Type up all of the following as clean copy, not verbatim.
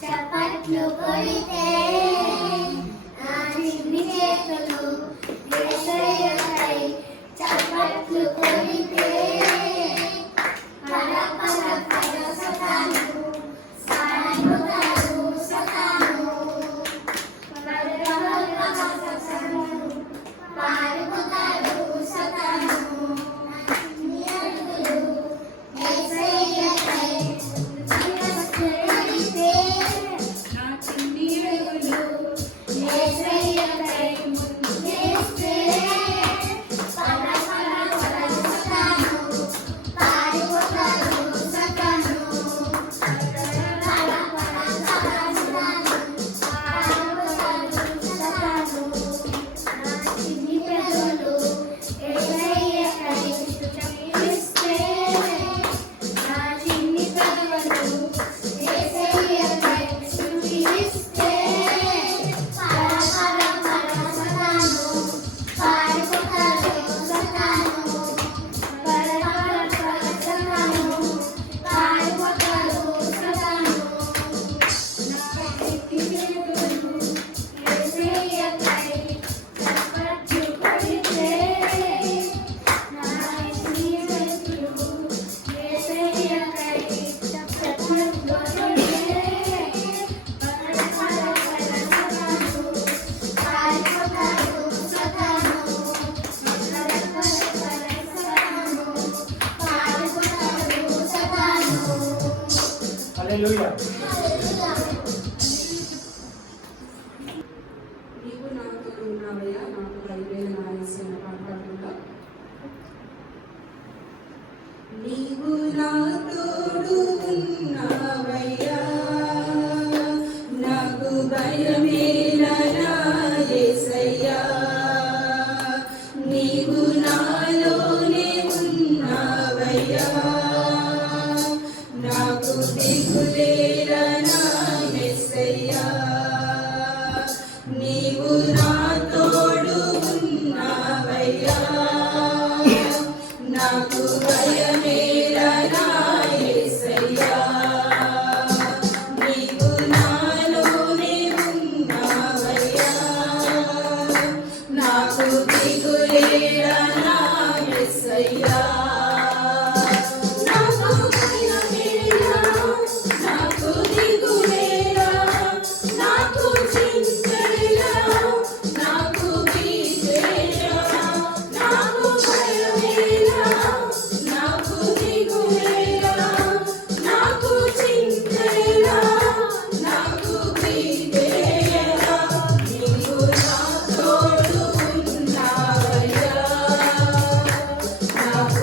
చప్పట్లు కొడితే నా చిన్ని చేతులు యేసయ్యకై చప్పట్లు కొడితే పర పర పర సతాను సాయముతాను సతాను పర పర పర సతాను పారుతాడు సతాను నీ అడుగులు యేసయ్యకై Hallelujah. నీవు నాతో ఉన్నావయ్యా, నాకు బైబిల్ రాసిన పాటల్లో నీవు నాతోడు ఉన్నావయ్యా, నాకు భయమేలనా యేసయ్యా, నీవు నాలోనే ఉన్నావయ్యా, నాకు దిగులేరనా యేసయ్యా, నీవు నా తోడు ఉన్నావయ్యా, నాకు భయమేలనా యేసయ్యా, నీవు నాలోనే ఉన్నావయ్యా, నాకు దిగులేరనా యేసయ్యా. నాకు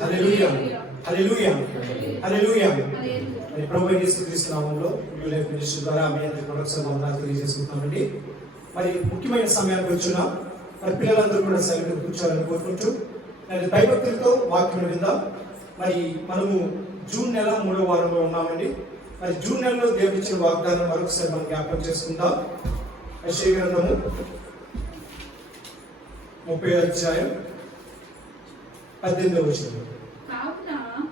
హల్లెలూయా హల్లెలూయా హల్లెలూయా. మరి ప్రభువైన యేసుక్రీస్తు నామములో న్యూ లైఫ్ మినిస్ట్రీ ద్వారా మీ అందరికీ మరొకసారి వందనాలు తెలియజేసుకుంటున్నామండి. మరి ముఖ్యమైన సమయానికి వచ్చిన మరి పిల్లలందరూ కూడా సైలెంట్ కూర్చోవాలని కోరుకుంటూ మరి భయభక్తులతో వాక్యం విందాం. మరి మనము జూన్ నెల 3వ వారంలో ఉన్నామండి. మరి జూన్ నెలలో దేవుడు ఇచ్చిన వాగ్దానం మరొకసారి మనం జ్ఞాపకం చేసుకుందాం. యెషయా గ్రంథము 30:18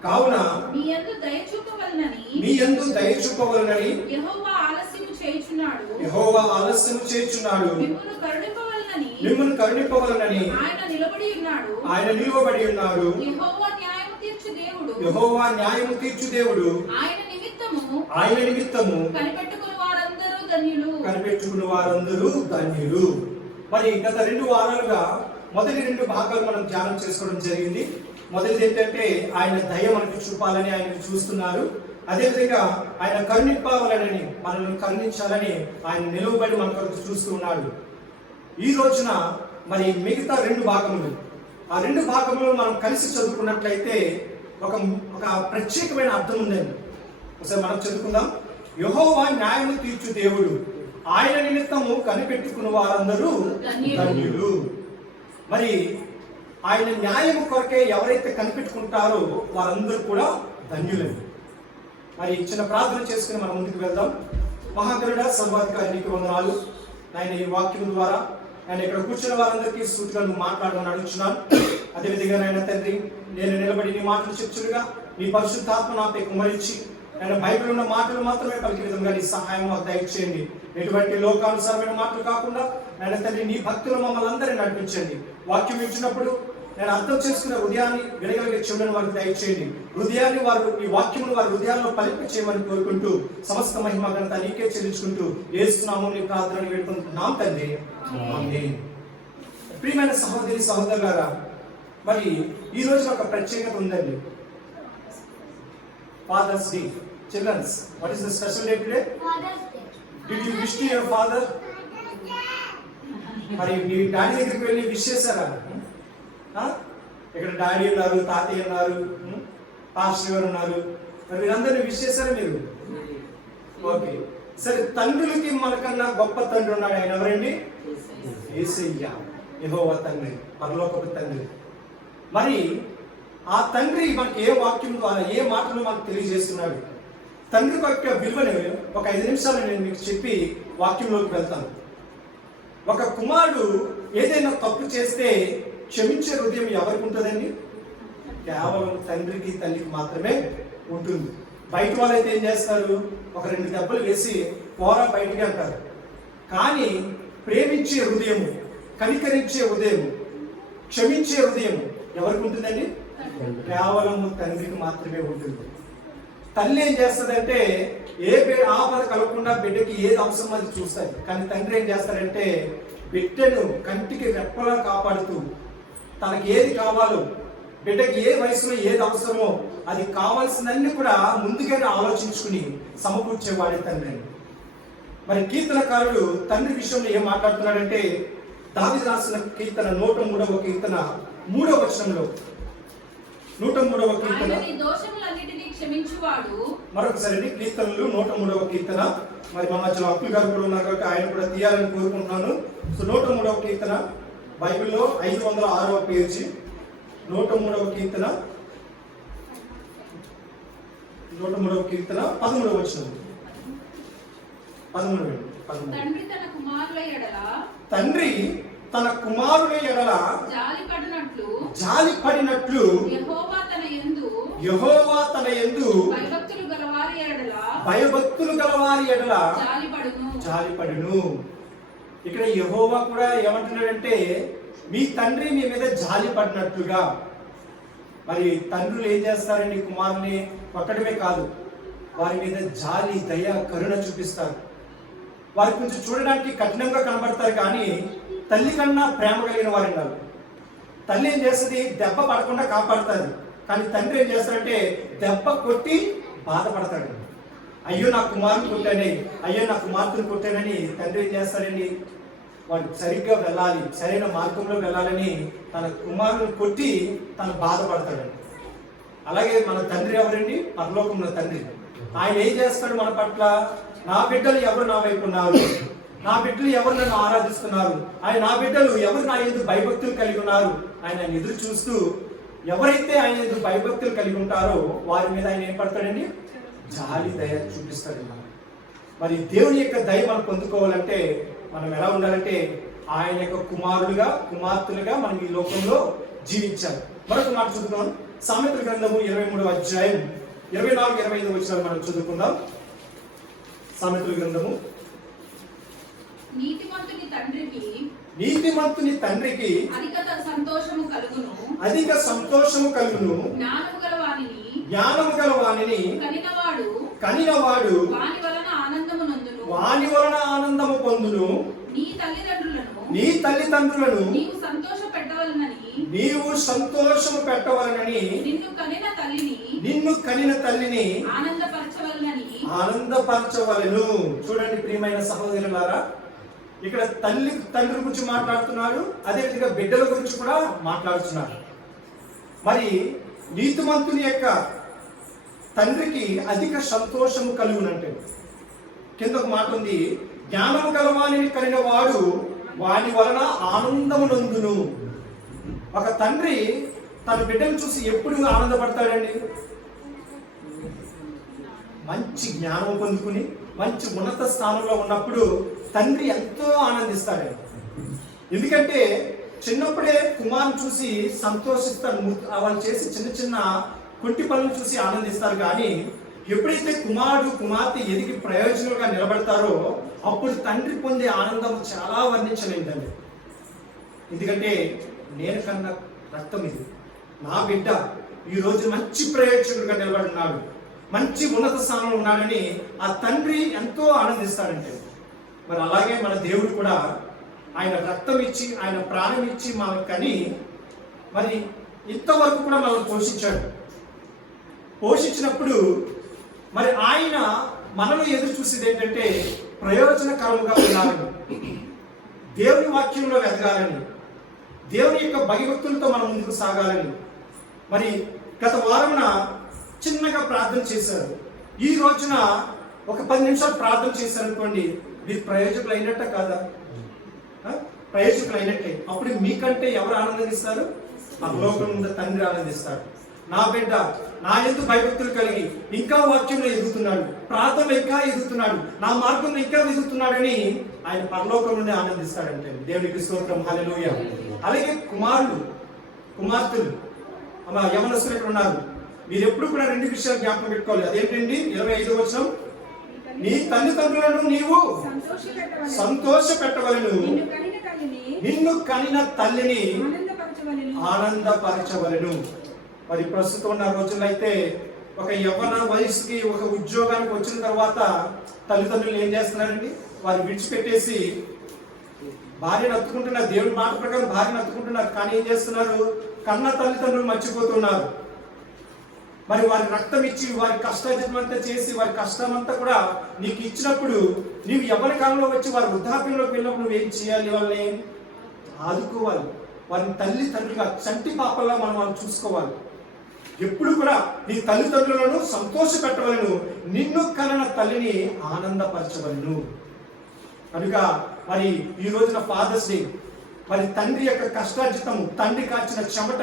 కావున మీ యందు దయ చూపవలనని యెహోవా ఆలస్యము చేయుచున్నాడు, మిమ్మును కరుణింపవలనని ఆయన నిలువబడి ఉన్నాడు. యెహోవా న్యాయము తీర్చు దేవుడు, ఆయన నిమిత్తము కనిపెట్టుకున్న వారందరూ ధన్యులు. మరి గత 2 వారాలుగా మొదటి 2 భాగాలు మనం ధ్యానం చేసుకోవడం జరిగింది. మొదటిది ఏంటంటే ఆయన దయ మనకు చూపాలని ఆయన చూస్తున్నారు. అదేవిధంగా ఆయన కరుణింపవాలని, మనల్ని కరుణించాలని ఆయన నిలువబడి మన కొరకు చూస్తూ ఉన్నాడు. ఈ రోజున మరి మిగతా 2 భాగములు, ఆ 2 భాగములు మనం కలిసి చదువుకున్నట్లయితే ఒక ప్రత్యేకమైన అర్థం ఉందండి. ఒకసారి మనం చదువుకుందాం. యెహోవా న్యాయము తీర్చు దేవుడు, ఆయన నిమిత్తము కనిపెట్టుకున్న వారందరూ ధన్యులు. మరి ఆయన న్యాయము కొరకే ఎవరైతే కనిపెట్టుకుంటారో వారందరూ కూడా ధన్యులండి. మరి చిన్న ప్రార్థన చేసుకుని మనం ముందుకు వెళ్దాం. మహాగరుడ సర్వాధికారి నీకు వందనాలు. ఆయన ఈ వాక్యం ద్వారా ఆయన ఇక్కడ కూర్చున్న వారందరికీ సూటిగా నువ్వు మాట్లాడమని అడుగుతున్నాను. అదేవిధంగా నాయన తండ్రి, నేను నిలబడి నీ మాటలు చెప్తులుగా నీ పరిశుద్ధాత్మ నాపై కుమరించి ఆయన బైబిల్ ఉన్న మాటలు మాత్రమే పలికే విధంగా నీ సహాయం మాకు దయచేయండి. ఎటువంటి లోకానుసారమైన మాటలు కాకుండా ఆయన తండ్రి నీ భక్తులు మమ్మల్ని అందరినీ నడిపించండి. వాక్యం ఇచ్చినప్పుడు నేను అర్థం చేసుకున్న హృదయాన్ని వినగలిగే చెవులను వారికి దయచేయండి. హృదయాన్ని వారు ఈ వాక్యమును వారి హృదయాల్లో పలింప చేయమని కోరుకుంటూ సమస్త మహిమ ఘనత నీకే చెల్లించుకుంటూ యేసునామములో నీ ప్రార్థనను వేడుకుంటున్నాం తండ్రి, ఆమేన్. ప్రియమైన సహోదరి సహోదరులారా, మరి ఈ రోజు ఒక ప్రత్యేకత ఉందండి. Father's Day. Children's, what is the special day today? Father's Day. Did you wish to your father? మరి మీ డాడీ దగ్గరికి వెళ్ళి విష్ చేశారా? ఇక్కడ డాడీ ఉన్నారు, తాతయ్య ఉన్నారు, పాస్టర్ గారు ఉన్నారు, మరి మీరందరినీ విష్ చేశారా మీరు? ఓకే, సరే. తండ్రులకి మనకన్నా గొప్ప తండ్రి ఉన్నాడు. ఆయన ఎవరండి? యేసయ్య, యెహోవా తండ్రి, పరలోకపు తండ్రి. మరి ఆ తండ్రి మనకి ఏ వాక్యం ద్వారా, ఏ మాటలు మనకు తెలియజేస్తున్నాడు? తండ్రి యొక్క విలువను ఒక 5 నిమిషాలు నేను మీకు చెప్పి వాక్యంలోకి వెళ్తాను. ఒక కుమారుడు ఏదైనా తప్పు చేస్తే క్షమించే హృదయం ఎవరికి ఉంటుందండి? కేవలం తండ్రికి, తల్లికి మాత్రమే ఉంటుంది. బయట వాళ్ళైతే ఏం చేస్తారు? ఒక 2 దెబ్బలు వేసి పోరా బయటికి అంటారు. కానీ ప్రేమించే హృదయము, కనికరించే హృదయము, క్షమించే హృదయం ఎవరికి ఉంటుందండి? కేవలం తండ్రికి మాత్రమే ఉంటుంది. తల్లి ఏం చేస్తుందంటే ఏ ఆపద కలగకుండా బిడ్డకి ఏది అవసరం అది చూస్తుంది. కానీ తండ్రి ఏం చేస్తాడంటే బిడ్డను కంటికి రెప్పలా కాపాడుతూ తనకి ఏది కావాలో, బిడ్డకి ఏ వయసులో ఏది అవసరమో అది కావాల్సినన్ని కూడా ముందుగానే ఆలోచించుకుని సమకూర్చేవాడే తండ్రి. మరి కీర్తనకారుడు తండ్రి విషయంలో ఏం మాట్లాడుతున్నాడంటే దావీదు రాసిన కీర్తన 103వ కీర్తన 3వ వచనంలో, 103వ కీర్తన మరొకసారి కీర్తనలు 103వ కీర్తన. మరి మన మధ్యలో అప్పుల్ గారు కూడా ఉన్నారు కాబట్టి ఆయన కూడా తీయాలని కోరుకుంటున్నాను. సో 103వ కీర్తన బైబిల్లో 506వ పేజీ, 103వ కీర్తన 103వ కీర్తన 13వ వచనం. 13. తండ్రి తన కుమారుల ఎడల జాలి పడినట్లు యెహోవా తన యందు భయభక్తులు గలవారి ఎడల జాలిపడును. ఇక్కడ యెహోవా కూడా ఏమంటున్నాడంటే మీ తండ్రి మీ మీద జాలి పడినట్లుగా. మరి తండ్రులు ఏం చేస్తారండి? కుమారుని కొట్టడమే కాదు, వారి మీద జాలి, దయ, కరుణ చూపిస్తారు. వారి కొంచెం చూడడానికి కఠినంగా కనబడతారు, కానీ తల్లి కన్నా ప్రేమ కలిగిన వారు ఉన్నారు. తల్లి ఏం చేస్తుంది? దెబ్బ పడకుండా కాపాడుతుంది. కానీ తండ్రి ఏం చేస్తాడంటే దెబ్బ కొట్టి బాధపడతాడు. అయ్యో నా కుమారుని కొట్టానే, అయ్యో నా కుమార్తెను కొట్టానని తండ్రి ఏం చేస్తాడండి? వాడు సరిగ్గా వెళ్ళాలి, సరైన మార్గంలో వెళ్ళాలని తన కుమారుని కొట్టి తను బాధపడతాడండి. అలాగే మన తండ్రి ఎవరండి? పరలోకంలో తండ్రి. ఆయన ఏం చేస్తాడు మన పట్ల? నా బిడ్డలు ఎవరు నా వైపు ఉన్నారు, నా బిడ్డలు ఎవరు నన్ను ఆరాధిస్తున్నారు, ఆయన నా బిడ్డలు ఎవరు నా యందు భయభక్తులు కలిగి ఉన్నారు, ఆయన ఎదురు చూస్తూ ఎవరైతే ఆయన యందు భయభక్తులు కలిగి ఉంటారో వారి మీద ఆయన ఏం పడతాడండి? జాలి, దయ చూపిస్తాడు. మరి దేవుని యొక్క దయ మనం పొందుకోవాలంటే మనం ఎలా ఉండాలంటే ఆయన యొక్క కుమారులుగా, కుమార్తెలుగా మనం ఈ లోకంలో జీవించాలి. మరొక మాట చదువుతాం. సామెతల గ్రంథము 23వ అధ్యాయం 24-25 వచనాలు మనం చదువుకుందాం. సామెతల గ్రంథము. నీతిమంతుని తండ్రికి అధిక సంతోషము కలుగును, జ్ఞానము గల వానిని కనినవాడు వాని వలన ఆనందము పొందును. నీ తల్లిదండ్రులను నీవు సంతోషము పెట్టవలనని నిన్ను కనిన తల్లిని ఆనందపరచవలెను. చూడండి ప్రియమైన సహోదరులారా, ఇక్కడ తండ్రి గురించి మాట్లాడుతున్నారు, అదేవిధంగా బిడ్డల గురించి కూడా మాట్లాడుతున్నారు. మరి నీతిమంతుని యొక్క తండ్రికి అధిక సంతోషము కలుగునంటే కింద ఒక మాట ఉంది, జ్ఞానము గలవానిని కలిగిన వాడు వాని వలన ఆనందము నందును. ఒక తండ్రి తన బిడ్డను చూసి ఎప్పుడు ఆనందపడతాడండి? మంచి జ్ఞానం పొందుకుని మంచి ఉన్నత స్థానంలో ఉన్నప్పుడు తండ్రి ఎంతో ఆనందిస్తాడండి. ఎందుకంటే చిన్నప్పుడే కుమారుని చూసి సంతోషిస్తారు, వాళ్ళు చేసి చిన్న చిన్న కుంటి పనులు చూసి ఆనందిస్తారు. కానీ ఎప్పుడైతే కుమారుడు కుమార్తె ఎదిగి ప్రయోజనంగా నిలబడతారో అప్పుడు తండ్రి పొందే ఆనందం చాలా వర్ణించలేదండి. ఎందుకంటే నేను కన్నా రక్తం ఇది, నా బిడ్డ ఈరోజు మంచి ప్రయోజకుడిగా నిలబడున్నాడు, మంచి ఉన్నత స్థానంలో ఉన్నాడని ఆ తండ్రి ఎంతో ఆనందిస్తాడంటే, మరి అలాగే మన దేవుడు కూడా ఆయన రక్తం ఇచ్చి ఆయన ప్రాణం ఇచ్చి మనకని మరి ఇంతవరకు కూడా మనం పోషించాడు. పోషించినప్పుడు మరి ఆయన మనలో ఎదురు చూసేది ఏంటంటే ప్రయోజనకరముగా ఉండాలని, దేవుని వాక్యంలో ఎదగాలని, దేవుని యొక్క భయభక్తులతో మనం ముందుకు సాగాలని. మరి గత వారమున చిన్నగా ప్రార్థన చేశారు. ఈ రోజున ఒక 10 నిమిషాలు ప్రార్థన చేశారనుకోండి, మీరు ప్రయోజకులు అయినట్ట కాదా? ప్రయోజకులు అయినట్టే. అప్పుడు మీకంటే ఎవరు ఆనందిస్తారు? పరలోకం ఉన్న తండ్రి ఆనందిస్తాడు. నా బిడ్డ నా యందు భయభక్తులు కలిగి ఇంకా వాక్యంలో ఎదుగుతున్నాడు, ప్రార్థనలో ఇంకా ఎదుగుతున్నాడు, నా మార్గంలో ఇంకా ఎదుగుతున్నాడని ఆయన పరలోకం నుండి ఆనందిస్తాడంటే. దేవునికి స్తోత్రం, హల్లెలూయా. అలాగే కుమార్తెలు యవనస్తులు ఇక్కడ ఉన్నారు. మీరు ఎప్పుడు కూడా 2 విషయాలు జ్ఞాపకం పెట్టుకోవాలి. అదేంటండి? 25వ వచనం, నీ తల్లిదండ్రులను నీవు సంతోష పెట్టవలను, నిన్ను కనిన తల్లిని ఆనందపరచవలను. మరి ప్రస్తుతం ఉన్న రోజుల్లో అయితే ఒక యవ్వన వయసుకి ఒక ఉద్యోగానికి వచ్చిన తర్వాత తల్లిదండ్రులు ఏం చేస్తున్నారండి? వారు విడిచిపెట్టేసి భార్యను అత్తుకుంటున్నారు. దేవుడి మాట ప్రకారం భార్యను అత్తుకుంటున్నారు. కానీ ఏం చేస్తున్నారు? కన్న తల్లిదండ్రులు మర్చిపోతున్నారు. మరి వారి రక్తం ఇచ్చి వారి కష్టార్జితమంతా చేసి వారి కష్టమంతా కూడా నీకు ఇచ్చినప్పుడు నీవు యవ్వన కాలంలో వచ్చి వారి వృద్ధాప్యంలోకి వెళ్ళినప్పుడు నువ్వు ఏం చేయాలి? వాళ్ళని ఆదుకోవాలి. వారిని తల్లిదండ్రులుగా చంటి పాపల్లా మనం వాళ్ళని చూసుకోవాలి. ఎప్పుడు కూడా నీ తల్లిదండ్రులను సంతోష పెట్టవలను, నిన్ను కన్న తల్లిని ఆనందపరచవలను. కనుక మరి ఈ రోజున ఫాదర్స్ డే, మరి తండ్రి యొక్క కష్టార్జితము, తండ్రి కాచిన చెమట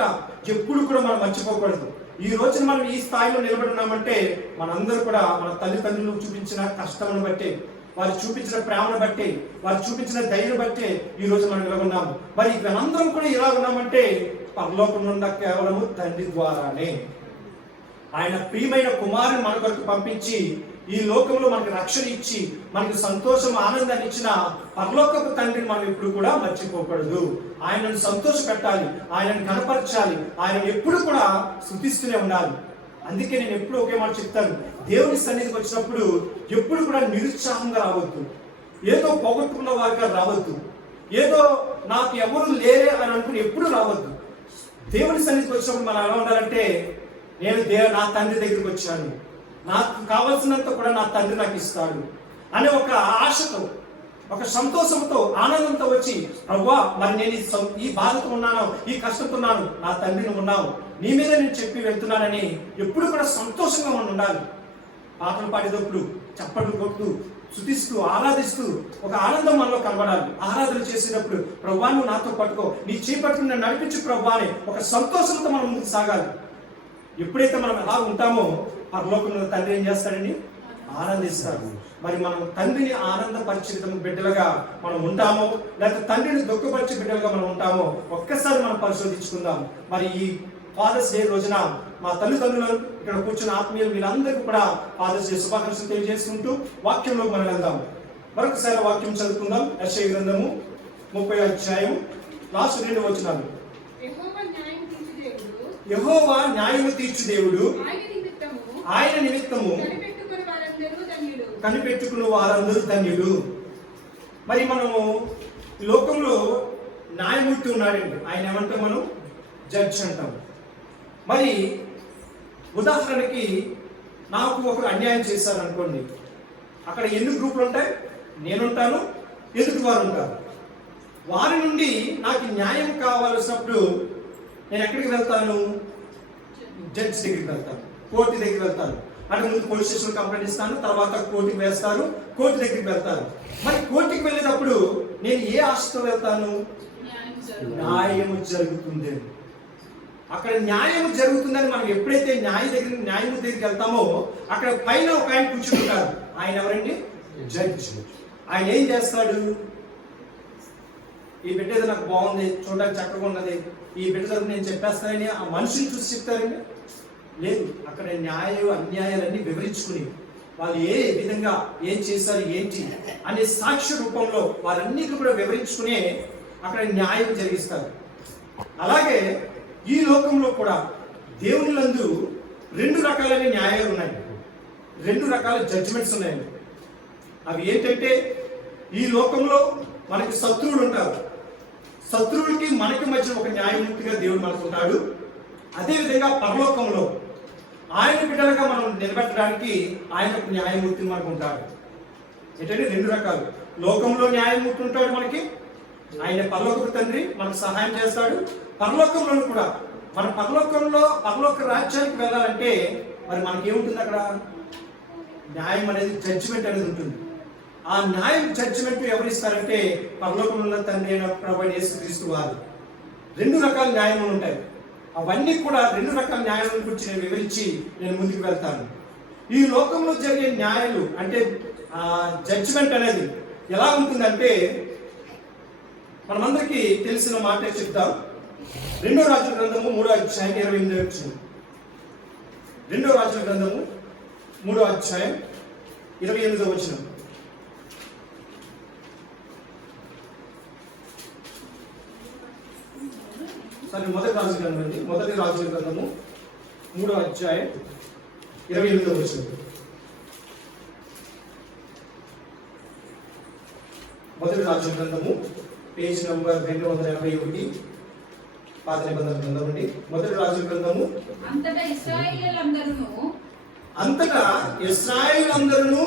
ఎప్పుడు కూడా మనం మర్చిపోకూడదు. ఈ రోజున మనం ఈ స్థాయిలో నిలబడి ఉన్నామంటే మనందరూ కూడా మన తల్లిదండ్రులు చూపించిన కష్టమును బట్టి, వారు చూపించిన ప్రేమను బట్టి, వారు చూపించిన ధైర్యం బట్టి ఈ రోజు మనం ఇలా ఉన్నాము. మరి మనందరం కూడా ఇలా ఉన్నామంటే పరలోకం ఉన్న కేవలము తండ్రి ద్వారానే. ఆయన ప్రియమైన కుమారుని మన కొరకు పంపించి ఈ లోకంలో మనకు రక్షణ ఇచ్చి మనకు సంతోషం, ఆనందాన్ని ఇచ్చిన పరలోకపు తండ్రిని మనం ఎప్పుడు కూడా మర్చిపోకూడదు. ఆయనను సంతోష పెట్టాలి, ఆయనను కనపరచాలి, ఆయన ఎప్పుడు కూడా స్తుతిస్తూనే ఉండాలి. అందుకే నేను ఎప్పుడు ఒకే మాట చెప్తాను, దేవుని సన్నిధికి వచ్చినప్పుడు ఎప్పుడు కూడా నిరుత్సాహంగా రావద్దు, ఏదో పోగొట్టుకున్న వారిగా రావద్దు, ఏదో నాకు ఎవరు లేరే అని అనుకుని ఎప్పుడు రావద్దు. దేవుని సన్నిధికి వచ్చినప్పుడు మనం ఎలా ఉండాలంటే, నేను నా తండ్రి దగ్గరికి వచ్చాను, నాకు కావలసినంత కూడా నా తండ్రి నాకు ఇస్తాడు అనే ఒక ఆశతో, ఒక సంతోషంతో, ఆనందంతో వచ్చి, ప్రభువా మరి నేను ఈ బాధతో ఉన్నాను, ఈ కష్టంతో ఉన్నాను, నా తండ్రిని ఉన్నావు, నీ మీద నేను చెప్పి వెళ్తున్నానని ఎప్పుడు కూడా సంతోషంగా మనం ఉండాలి. పాటలు పాడేటప్పుడు చప్పట్లు కొడుతూ, స్తుతిస్తూ, ఆరాధిస్తూ ఒక ఆనందం మనలో కనబడాలి. ఆరాధన చేసేటప్పుడు ప్రభువా నువ్వు నాతో పట్టుకో, నీ చేపట్టుకుని నన్ను నడిపించు ప్రభువా అని ఒక సంతోషంతో మనం ముందుకు సాగాలి. ఎప్పుడైతే మనం ఎలా ఉంటామో పరలోకంలో తండ్రి ఏం చేస్తాడండి? ఆనందిస్తాడు. మరి మనం తండ్రిని ఆనందపరిచిన బిడ్డలుగా మనం ఉంటామో, లేకపోతే తండ్రిని దుఃఖపరిచే బిడ్డలుగా మనం ఉంటామో ఒక్కసారి మనం పరిశోధించుకుందాం. మరి ఈ ఫాదర్స్ డే రోజున మా తల్లిదండ్రులు ఇక్కడ కూర్చున్న ఆత్మీయులు మీరందరికీ కూడా ఫాదర్స్ డే శుభాకాంక్షలు తెలియజేసుకుంటూ వాక్యంలో మనం వెళ్దాం. మరొకసారి వాక్యం చదువుకుందాం. యెషయా గ్రంథము 30వ అధ్యాయం లాస్ట్ 2 వచనాలు. యెహోవా న్యాయము తీర్చు దేవుడు, ఆయన నిమిత్తము కనిపెట్టుకున్న వారందరూ ధన్యులు. మరి మనము ఈ లోకంలో న్యాయమూర్తి ఉన్నాడండి, ఆయన ఏమంటాం? మనం జడ్జ్ అంటాం. మరి ఉదాహరణకి నాకు ఒకరు అన్యాయం చేశారనుకోండి, అక్కడ ఎన్ని గ్రూపులు ఉంటాయి? నేనుంటాను, ఎదుటి వారు ఉంటారు. వారి నుండి నాకు న్యాయం కావాల్సినప్పుడు నేను ఎక్కడికి వెళ్తాను? జడ్జి దగ్గరికి వెళ్తాను, కోర్టు దగ్గరికి వెళ్తాను. అంటే ముందు పోలీస్ స్టేషన్ కంప్లైంట్ ఇస్తాను, తర్వాత కోర్టుకి వేస్తారు, కోర్టు దగ్గరికి వెళ్తాను. మరి కోర్టుకి వెళ్ళేటప్పుడు నేను ఏ ఆశతో వెళ్తాను? న్యాయము జరుగుతుంది. అక్కడ న్యాయం జరుగుతుందని మనం ఎప్పుడైతే న్యాయము దగ్గరికి వెళ్తామో అక్కడ పైన ఒక ఆయన కూర్చుంటారు. ఆయన ఎవరండి? జడ్జ్. ఆయన ఏం చేస్తాడు? ఈ బిడ్డ ఏదో నాకు బాగుంది, చూడడానికి చక్కగా ఉన్నది, ఈ బిడ్డ తరపు నేను చెప్పేస్తానని ఆ మనిషిని చూసి చెప్తారండి? లేదు. అక్కడ అన్యాయాలన్నీ వివరించుకుని వాళ్ళు ఏ విధంగా ఏం చేశారు ఏంటి అనే సాక్ష్య రూపంలో వారన్నిటిని కూడా వివరించుకునే అక్కడ న్యాయం జరిగిస్తారు. అలాగే ఈ లోకంలో కూడా దేవునిలందు 2 రకాలైన న్యాయాలు ఉన్నాయి, 2 రకాల జడ్జిమెంట్స్ ఉన్నాయండి. అవి ఏంటంటే, ఈ లోకంలో మనకి శత్రువులు ఉంటారు, శత్రువులకి మనకి మధ్య ఒక న్యాయమూర్తిగా దేవుడు మనకు ఉంటాడు. అదేవిధంగా పరలోకంలో ఆయన బిడ్డలుగా మనం నిలబెట్టడానికి ఆయన న్యాయమూర్తి మనకు ఉంటాడు. ఏంటంటే రెండు రకాలు. లోకంలో న్యాయమూర్తి ఉంటాడు మనకి, ఆయన పరలోకపు తండ్రి మనకు సహాయం చేస్తాడు. పరలోకంలో కూడా మన పరలోక రాజ్యానికి వెళ్ళాలంటే మరి మనకేముంటుంది అక్కడ? న్యాయం అనేది, జడ్జిమెంట్ అనేది ఉంటుంది. ఆ న్యాయం జడ్జిమెంట్ ఎవరు ఇస్తారంటే పరలోకంలో ఉన్న తండ్రి అయిన ప్రభువైన యేసుక్రీస్తు వారు. రెండు రకాల న్యాయములు ఉంటాయి. అవన్నీ కూడా రెండు రకాల న్యాయాల గురించి నేను వివరించి నేను ముందుకు వెళ్తాను. ఈ లోకంలో జరిగే న్యాయాలు అంటే జడ్జిమెంట్ అనేది ఎలా ఉంటుందంటే మనమందరికీ తెలిసిన మాటే చెప్తాం. 2వ రాజుల గ్రంథము 3వ అధ్యాయం 28వ వచనం. 2వ రాజుల గ్రంథము 3వ అధ్యాయం 28వ వచనం. మొదటి రాజుల గ్రంథము 3వ అధ్యాయం 28వ వచనం. మొదటి రాజుల గ్రంథము పేజ్ నంబర్ 281, పాత నిబంధన గ్రంథం అండి. మొదటి రాజుల గ్రంథము. అంతటా ఇశ్రాయేలులందరూ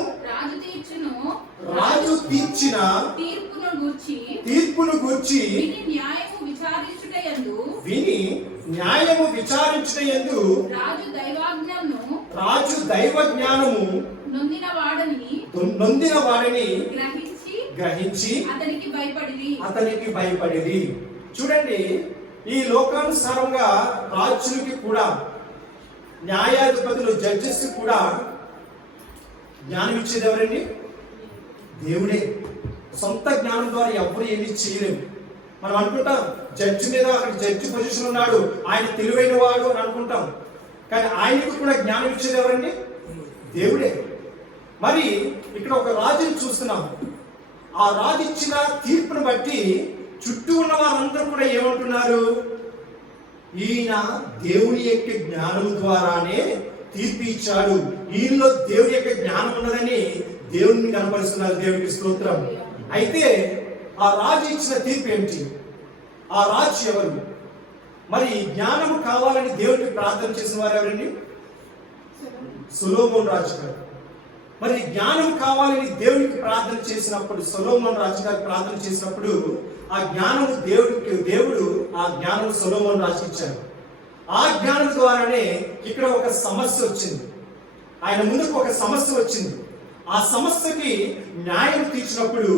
రాజు తీర్చిన తీర్పును గూర్చి విని న్యాయము విచారించుటయందు రాజు దైవ జ్ఞానము నొందిన వాడిని గ్రహించి అతనికి భయపడిరి. చూడండి, ఈ లోకానుసారంగా రాజులకి కూడా, న్యాయాధిపతులు, జడ్జెస్ కూడా జ్ఞానం ఇచ్చేది ఎవరండి? దేవుడే. సొంత జ్ఞానం ద్వారా ఎవరు ఏమీ చేయలేము. మనం అనుకుంటాం జడ్జి మీద, అక్కడ జడ్జి పొజిషన్ ఉన్నాడు, ఆయన తెలివైన వాడు అని అనుకుంటాం. కానీ ఆయనకు కూడా జ్ఞానం ఇచ్చేది ఎవరండి? దేవుడే. మరి ఇక్కడ ఒక రాజుని చూస్తున్నాం. ఆ రాజు ఇచ్చిన తీర్పును బట్టి చుట్టూ ఉన్న వారందరూ కూడా ఏమంటున్నారు? ఈయన దేవుని యొక్క జ్ఞానం ద్వారానే తీర్పు ఇచ్చాడు, ఈయనలో దేవుని యొక్క జ్ఞానం ఉన్నదని దేవుడిని కనపరుస్తున్నారు. దేవునికి స్తోత్రం. అయితే ఆ రాజు ఇచ్చిన తీర్పు ఏమిటి? ఆ రాజు ఎవరు? మరి జ్ఞానం కావాలని దేవుడికి ప్రార్థన చేసిన వారు ఎవరండి? సొలొమోను రాజు గారు. మరి జ్ఞానం కావాలని దేవుడికి ప్రార్థన చేసినప్పుడు, సొలొమోను రాజు గారు ప్రార్థన చేసినప్పుడు ఆ జ్ఞానము దేవుడు ఆ జ్ఞానం సొలొమోను రాజు ఇచ్చారు. ఆ జ్ఞానం ద్వారానే ఇక్కడ ఒక సమస్య వచ్చింది. ఆయన ముందుకు ఒక సమస్య వచ్చింది. ఆ సమస్యకి న్యాయం తీర్చినప్పుడు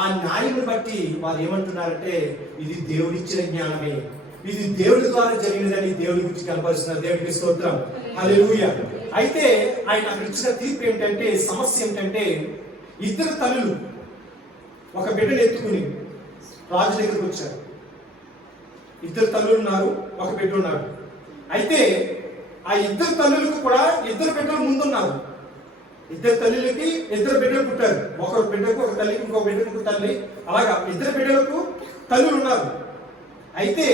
ఆ న్యాయం బట్టి వారు ఏమంటున్నారంటే ఇది దేవుడిచ్చిన జ్ఞానమే, ఇది దేవుడి ద్వారా జరిగినదని దేవుడి గురించి కనపరుస్తున్నారు. దేవుడికి స్తోత్రం. హల్లెలూయా. అయితే ఆయన అక్కడ ఇచ్చిన తీర్పు ఏంటంటే, సమస్య ఏంటంటే, ఇద్దరు తల్లులు ఒక బిడ్డను ఎత్తుకుని రాజు దగ్గరకు వచ్చారు. ఇద్దరు తల్లులు ఉన్నారు, ఒక బిడ్డ ఉన్నాడు. అయితే ఆ ఇద్దరు తల్లులకు కూడా ఇద్దరు బిడ్డలు ముందున్నారు. ఇద్దరు తల్లులకి ఇద్దరు బిడ్డలు పుట్టారు. ఒక బిడ్డకు ఒక తల్లికి, ఇంకో బిడ్డకు ఒక తల్లి, అలాగా ఇద్దరు బిడ్డలకు తల్లులు ఉన్నారు. అయితే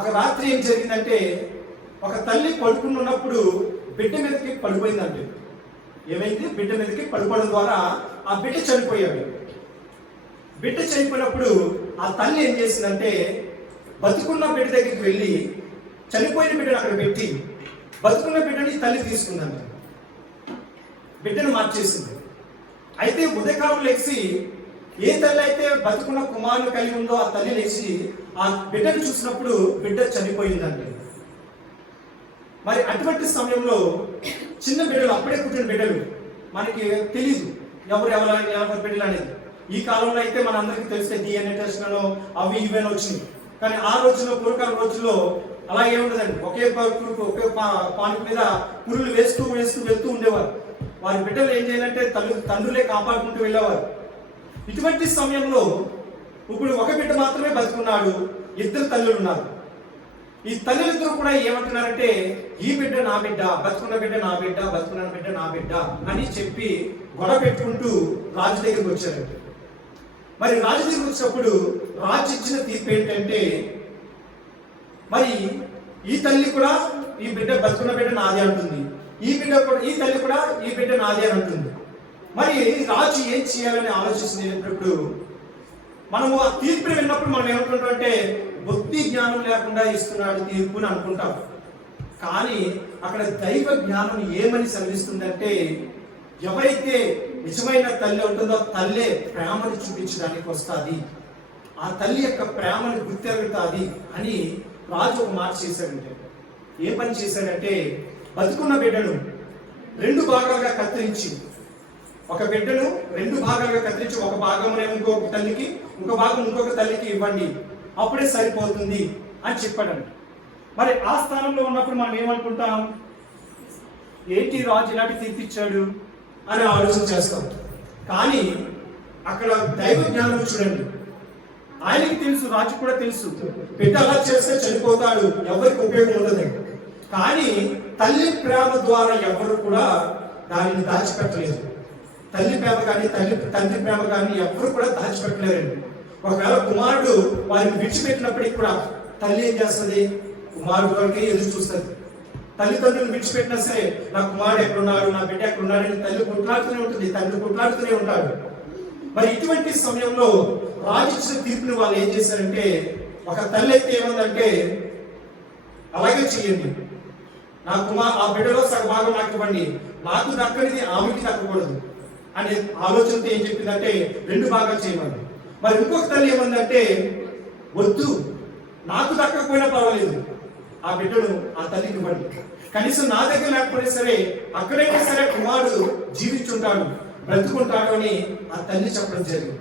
ఒక రాత్రి ఏం జరిగిందంటే, ఒక తల్లి పడుకుని ఉన్నప్పుడు బిడ్డ మీదకి పడిపోయిందంటే. ఏమైంది? బిడ్డ మీదకి పడిపోవడం ద్వారా ఆ బిడ్డ చనిపోయాడు. బిడ్డ చనిపోయినప్పుడు ఆ తల్లి ఏం చేసిందంటే, బతుకున్న బిడ్డ దగ్గరికి వెళ్ళి చనిపోయిన బిడ్డను అక్కడ పెట్టి బతుకున్న బిడ్డని తల్లి తీసుకుందంట. బిడ్డను మార్చేసింది. అయితే ఉదయకాలం లేచి ఏ తల్లి అయితే బతుకున్న కుమారుని కలిగి ఉందో ఆ తల్లి లేచి ఆ బిడ్డను చూసినప్పుడు బిడ్డ చనిపోయిందండి. మరి అటువంటి సమయంలో చిన్న బిడ్డలు, అప్పుడే పుట్టిన బిడ్డలు, మనకి తెలియదు ఎవరి బిడ్డలు అనేది. ఈ కాలంలో అయితే మన అందరికీ తెలిస్తే DNA టెస్ట్లలో అవి ఇవన్నీ వచ్చినాయి. కానీ ఆ రోజుల్లో, పూర్వకాల రోజుల్లో అలా ఏముండదండి. ఒకే పానికి మీద పురులు వేస్తూ వెళ్తూ ఉండేవారు. వారి బిడ్డలు ఏం చేయాలంటే తండ్రులే కాపాడుకుంటూ వెళ్ళేవారు. ఇటువంటి సమయంలో ఇప్పుడు ఒక బిడ్డ మాత్రమే బతుకున్నాడు, ఇద్దరు తల్లులు ఉన్నారు. ఈ తల్లిద్దరు కూడా ఏమంటున్నారంటే, ఈ బిడ్డ నా బిడ్డ, బతుకున్న బిడ్డ నా బిడ్డ, బతుకున్న బిడ్డ నా బిడ్డ అని చెప్పి గొడవ పెట్టుకుంటూ రాజు దగ్గరికి వచ్చారు. మరి రాజు దగ్గరికి వచ్చినప్పుడు రాజు ఇచ్చిన తీర్పు ఏంటంటే, మరి ఈ తల్లి కూడా ఈ బిడ్డ, బతుకున్న బిడ్డ నాది అంటుంది, ఈ తల్లి కూడా ఈ బిడ్డ నాది అని అంటుంది. మరి రాజు ఏం చేయాలని ఆలోచిస్తున్నప్పుడు మనము ఆ తీర్పుని విన్నప్పుడు మనం ఏమనుకుంటాం అంటే, బుద్ధి జ్ఞానం లేకుండా ఇస్తున్నాడు తీర్పుని అనుకుంటాం. కానీ అక్కడ దైవ జ్ఞానం ఏమని సెలవిస్తుందంటే, ఎవరైతే నిజమైన తల్లి ఉంటుందో తల్లే ప్రేమను చూపించడానికి వస్తుంది, ఆ తల్లి యొక్క ప్రేమను గుర్తెరుగుతుంది అని రాజు ఒక మాట చేశాడంటే, ఏ పని చేశాడంటే, బతుకున్న బిడ్డను 2 భాగాలుగా కత్తిరించి, ఒక బిడ్డను 2 భాగాలుగా కత్తిరించి ఒక భాగం ఇంకొక తల్లికి, ఇంకో భాగం ఇంకొక తల్లికి ఇవ్వండి, అప్పుడే సరిపోతుంది అని చెప్పాడంట. మరి ఆ స్థానంలో ఉన్నప్పుడు మనం ఏమనుకుంటాం, ఏంటి రాజు ఇలాంటి తీర్పిచ్చాడు అని ఆలోచన చేస్తాం. కానీ అక్కడ దైవ జ్ఞానం చూడండి, ఆయనకి తెలుసు, రాజు కూడా తెలుసు, బిడ్డ అలా చేస్తే చనిపోతాడు, ఎవరికి ఉపయోగం ఉండదు. కానీ తల్లి ప్రేమ ద్వారా ఎవరు కూడా దానిని దాచిపెట్టలేదు. తల్లి ప్రేమ కానీ తండ్రి ప్రేమ కానీ ఎవరు కూడా దాచిపెట్టలేరండి. ఒకవేళ కుమారుడు వారిని విడిచిపెట్టినప్పటికీ కూడా తల్లి ఏం చేస్తుంది, కుమారుడు కొరకే ఎదురు చూస్తుంది. తల్లిదండ్రులు విడిచిపెట్టినా సరే, నా కుమారుడు ఎక్కడున్నాడు, నా బిడ్డ ఎక్కడున్నాడు అని తల్లి కొట్లాడుతూనే ఉంటుంది, తండ్రి కొట్లాడుతూనే ఉంటాడు. మరి ఇటువంటి సమయంలో రాజు ఇచ్చిన తీర్పుని వాళ్ళు ఏం చేశారంటే, ఒక తల్లి అయితే ఏమందంటే, అలాగే చేయండి, ఆ బిడ్డలో సగభాగం నాకు ఇవ్వండి, నాకు దక్కనిది ఆమెకి దక్కకూడదు అనే ఆలోచనతో ఏం చెప్పిందంటే 2 భాగాలు చేయమని. మరి ఇంకొక తల్లి ఏమందంటే, వద్దు, నాకు దక్కకపోయినా పర్వాలేదు, ఆ బిడ్డను ఆ తల్లికి ఇవ్వండి, కనీసం నా దగ్గర లేకపోయినా సరే అక్కడైనా సరే కుమారుడు జీవించుంటాడు, బ్రతుకుంటాడు అని ఆ తల్లి చెప్పడం జరిగింది.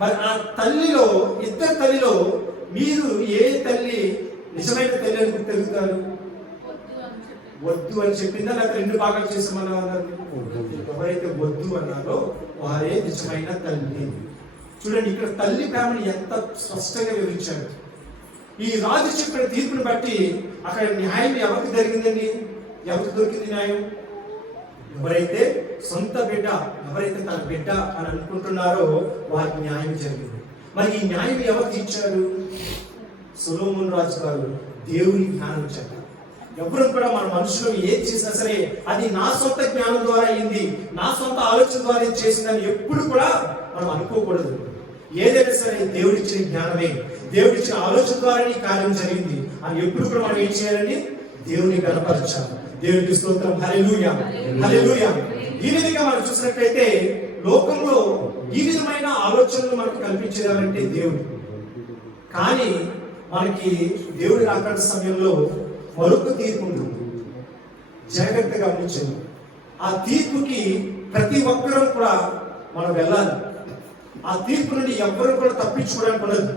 మరి ఆ తల్లిలో, ఇద్దరు తల్లిలో మీరు ఏ తల్లి నిజమైన తల్లి అని గుర్తెరుగుతారు? వద్దు అని చెప్పిందా, లేకపోతే 2 భాగాలు చేసామన్నా అన్నారు? ఎవరైతే వద్దు అన్నారో వారే నిజమైన తల్లి. చూడండి, ఇక్కడ తల్లి ప్రేమను ఎంత స్పష్టంగా వివరించాడు. ఈ రాజు చెప్పిన తీర్పుని బట్టి అక్కడ న్యాయం ఎవరికి జరిగిందండి? ఎవరికి దొరికింది న్యాయం? ఎవరైతే సొంత బిడ్డ, ఎవరైతే తన బిడ్డ అని అనుకుంటున్నారో వారికి న్యాయం జరిగింది. మరి ఈ న్యాయం ఎవరికి ఇచ్చారు? సొలొమోను రాజు గారు దేవుని జ్ఞానం ఇచ్చారు. ఎవరు కూడా మన మనుషులు ఏం చేసినా సరే అది నా సొంత జ్ఞానం ద్వారా అయింది, నా సొంత ఆలోచన ద్వారా చేసిందని ఎప్పుడు కూడా మనం అనుకోకూడదు. ఏదైనా సరే దేవుడిచ్చిన జ్ఞానమే, దేవుడిచ్చిన ఆలోచన ద్వారా ఈ కార్యం జరిగింది అని ఎప్పుడు కూడా మనం ఏం చేయాలండి? దేవుని గణపరచాలి. దేవునికి స్తోత్రం. హల్లెలూయా, హల్లెలూయా. ఈ విధంగా మనం చూసినట్లయితే లోకంలో ఈ విధమైన ఆలోచనలు మనకు కల్పించేదానంటే దేవుడు. కానీ మనకి దేవుడి రాకడ సమయంలో మరొక తీర్పు ఉంటుంది, జాగ్రత్తగా గమనించండి. ఆ తీర్పుకి ప్రతి ఒక్కరూ కూడా మనం వెళ్ళాలి. ఆ తీర్పు నుండి ఎవ్వరూ కూడా తప్పించుకోవడానికి ఉండదు.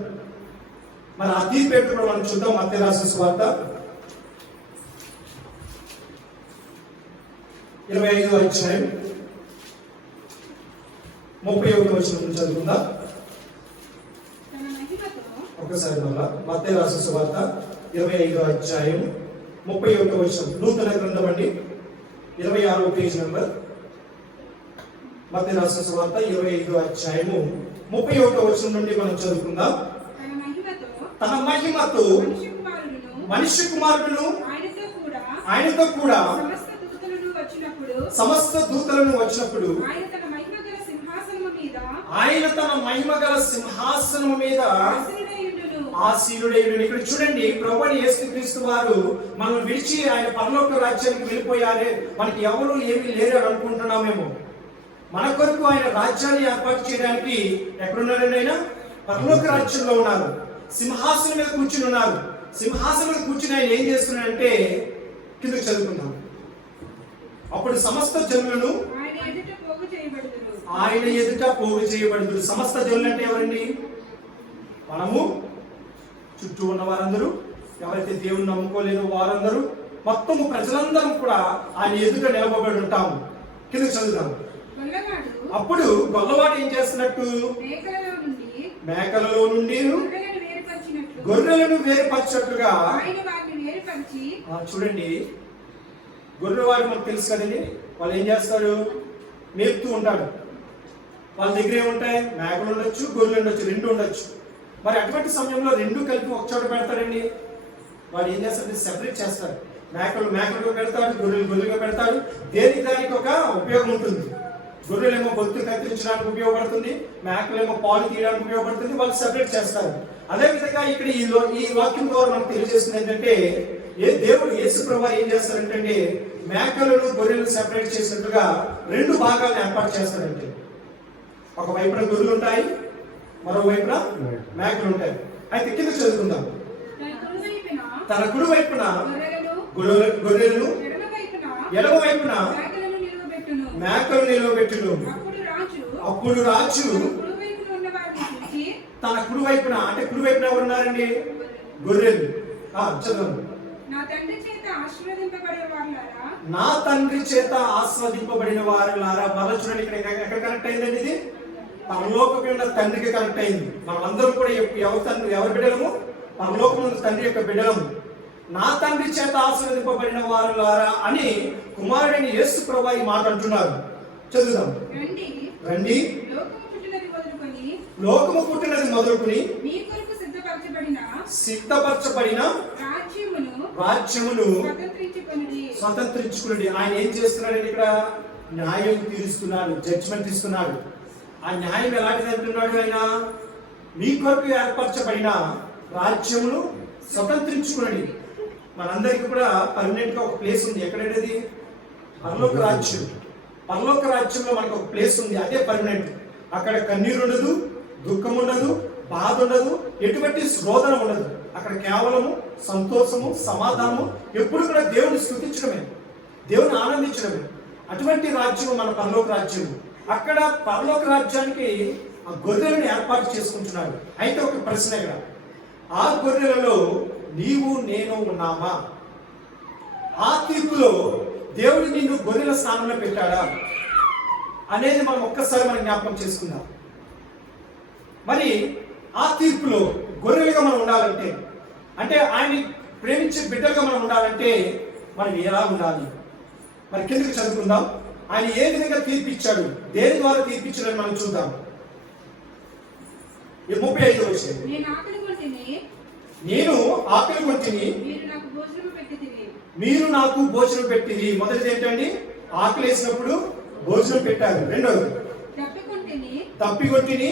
మరి ఆ తీర్పు ఏంటో మనం చూద్దాం. మత్తయి రాసిన సువార్త 25వ అధ్యాయం 31వ వచనం చదువుకుందాం ఒకసారి. మళ్ళా మత్తయి రాసిన సువార్త 25వ అధ్యాయం 31వ వచనం, నూతన గ్రంథం అండి, 26వ పేజ్ నెంబర్. మత్తయి రాసిన సువార్త 25వ అధ్యాయము 31వ వచనం నుండి మనం చదువుకుందాం. తన మహిమతో మనిషి కుమారుడును ఆయనతో కూడా సమస్త దూతలను వచ్చినప్పుడు ఆయన తన మహిమగల సింహాసనము మీద ఆసీనుడైన. ఇక్కడ చూడండి, ప్రభువైన యేసుక్రీస్తు వారు మనం విడిచి ఆయన పరలోక రాజ్యానికి వెళ్ళిపోయారే, మనకి ఎవరు ఏమీ లేరు అని అనుకుంటున్నామేమో. మన కొరకు ఆయన రాజ్యాన్ని ఏర్పాటు చేయడానికి ఎక్కడున్నారండి? ఆయన పరలోక రాజ్యంలో ఉన్నారు, సింహాసనం మీద కూర్చుని ఉన్నారు. సింహాసనం మీద కూర్చుని ఆయన ఏం చేస్తున్నాడంటే, కిందకి చదువుకుందాం. అప్పుడు సమస్త జనులను ఆయన ఎదుట పోగు చేయబడుతుంది. సమస్త జనులు అంటే ఎవరండి? మనము, చుట్టూ ఉన్న వారందరూ, ఎవరైతే దేవుని నమ్ముకోలేదో వారందరూ, మొత్తము ప్రజలందరూ కూడా ఆయన ఎదుట నిలబడి ఉంటాము. కిందకి చదువుతాం. అప్పుడు గొల్లవాడు ఏం చేస్తున్నట్టు? మేకలలో నుండి గొర్రెలను వేరుపరచినట్లుగా. చూడండి, గొర్రెవాడు మనకు తెలుసు కదండి, వాళ్ళు ఏం చేస్తారు? మేపుతూ ఉంటాడు. వాళ్ళ దగ్గర ఏముంటాయి? మేకలు ఉండొచ్చు, గొర్రెలు ఉండొచ్చు, 2 ఉండొచ్చు. మరి అటువంటి సమయంలో 2 కలిపి ఒక చోట పెడతాడండి. వాడు ఏం చేస్తాడు? సెపరేట్ చేస్తారు. మేకలుగా పెడతాడు, గొర్రెలుగా పెడతాడు. దానికి ఒక ఉపయోగం ఉంటుంది. గొర్రెలేమో బొత్తు కత్తిరించడానికి ఉపయోగపడుతుంది, మేకలేమో పాలు తీయడానికి ఉపయోగపడుతుంది. వాళ్ళు సెపరేట్ చేస్తారు. అదేవిధంగా ఇక్కడ ఈ వాక్యం ద్వారా మనకు తెలియజేస్తుంది ఏంటంటే, దేవుడు యేసు ప్రభువు ఏం చేస్తారంటే మేకలను గొర్రెలను సెపరేట్ చేసినట్టుగా రెండు భాగాలను ఏర్పాటు చేస్తారంటే ఒక వైపున గొర్రెలు ఉంటాయి, మరోవైపున మేకలు ఉంటాయి. అయితే కింద చదువుకుందాం. తన కుడి వైపున గొర్రెలను ఎడమ వైపున మేకలు నిలవబెట్టును. అప్పుడు రాజు తన కుడి వైపున, అంటే కుడి వైపున ఎవరు ఉన్నారండి? గొర్రెలు. చదవండి. నా తండ్రి చేత ఆస్వాదింపబడిన వారులారా. మరో చూడండి, ఇక్కడ ఎక్కడ కనెక్ట్ అయిందండి? ఇది పరలోకం ఉన్న తండ్రికి కనెక్ట్ అయింది. మనమందరం కూడా ఎవరి బిడ్డలము? పరలోకం ఉన్న తండ్రి యొక్క బిడ్డలము. నా తండ్రి చేత ఆశీర్వదింపబడిన వారులారా అని కుమారుడైన యేసు ప్రభువు ఈ మాట అంటున్నారు. చదువుదాం. రండి, లోకము పుట్టినది మొదలుకొని సిద్ధపరచబడిన రాజ్యమును స్వతంత్రించుకుని. ఆయన ఏం చేస్తున్నాడు? ఇక్కడ న్యాయం తీరుస్తున్నాడు, జడ్జిమెంట్ ఇస్తున్నాడు. ఆ న్యాయం ఎలాంటిది అంటున్నాడు? ఆయన మీ కొరకు ఏర్పరచబడిన రాజ్యమును స్వతంత్రించుకుని. మనందరికీ కూడా పర్మనెంట్ గా ఒక ప్లేస్ ఉంది. ఎక్కడేది? పరలోక రాజ్యం. పరలోక రాజ్యంలో మనకు ఒక ప్లేస్ ఉంది, అదే పర్మనెంట్. అక్కడ కన్నీరు ఉండదు, దుఃఖం ఉండదు, బాధ ఉండదు, ఎటువంటి శోధన ఉండదు. అక్కడ కేవలము సంతోషము, సమాధానము, ఎప్పుడు కూడా దేవుని స్తుతించడమే, దేవుని ఆనందించడమే. అటువంటి రాజ్యం మన పరలోక రాజ్యం. అక్కడ పరలోక రాజ్యానికి ఆ గొర్రెలను ఏర్పాటు చేసుకుంటున్నాడు. అయితే ఒక ప్రశ్న ఇక్కడ, ఆ గొర్రెలలో నీవు నేను ఉన్నామా? ఆ తీర్పులో దేవుడు నిన్ను గొర్రెల స్థానంలో పెట్టాడా అనేది మనం ఒక్కసారి మనం జ్ఞాపకం చేసుకుందాం. మరి ఆ తీర్పులో గొర్రెలుగా మనం ఉండాలంటే, అంటే ఆయన్ని ప్రేమించే బిడ్డలుగా మనం ఉండాలంటే మనం ఎలా ఉండాలి? మరి కిందకి చదువుకుందాం. ఆయన ఏ విధంగా తీర్పిచ్చాడు, దేని ద్వారా తీర్పిచ్చాడని మనం చూద్దాం. 35 వచ్చేది. నేను ఆకలి కొంటిని, మీరు నాకు భోజనం పెట్టింది. మొదటిది ఏంటండి? ఆకలి వేసినప్పుడు భోజనం పెట్టారు. రెండోది తప్పికొంటిని,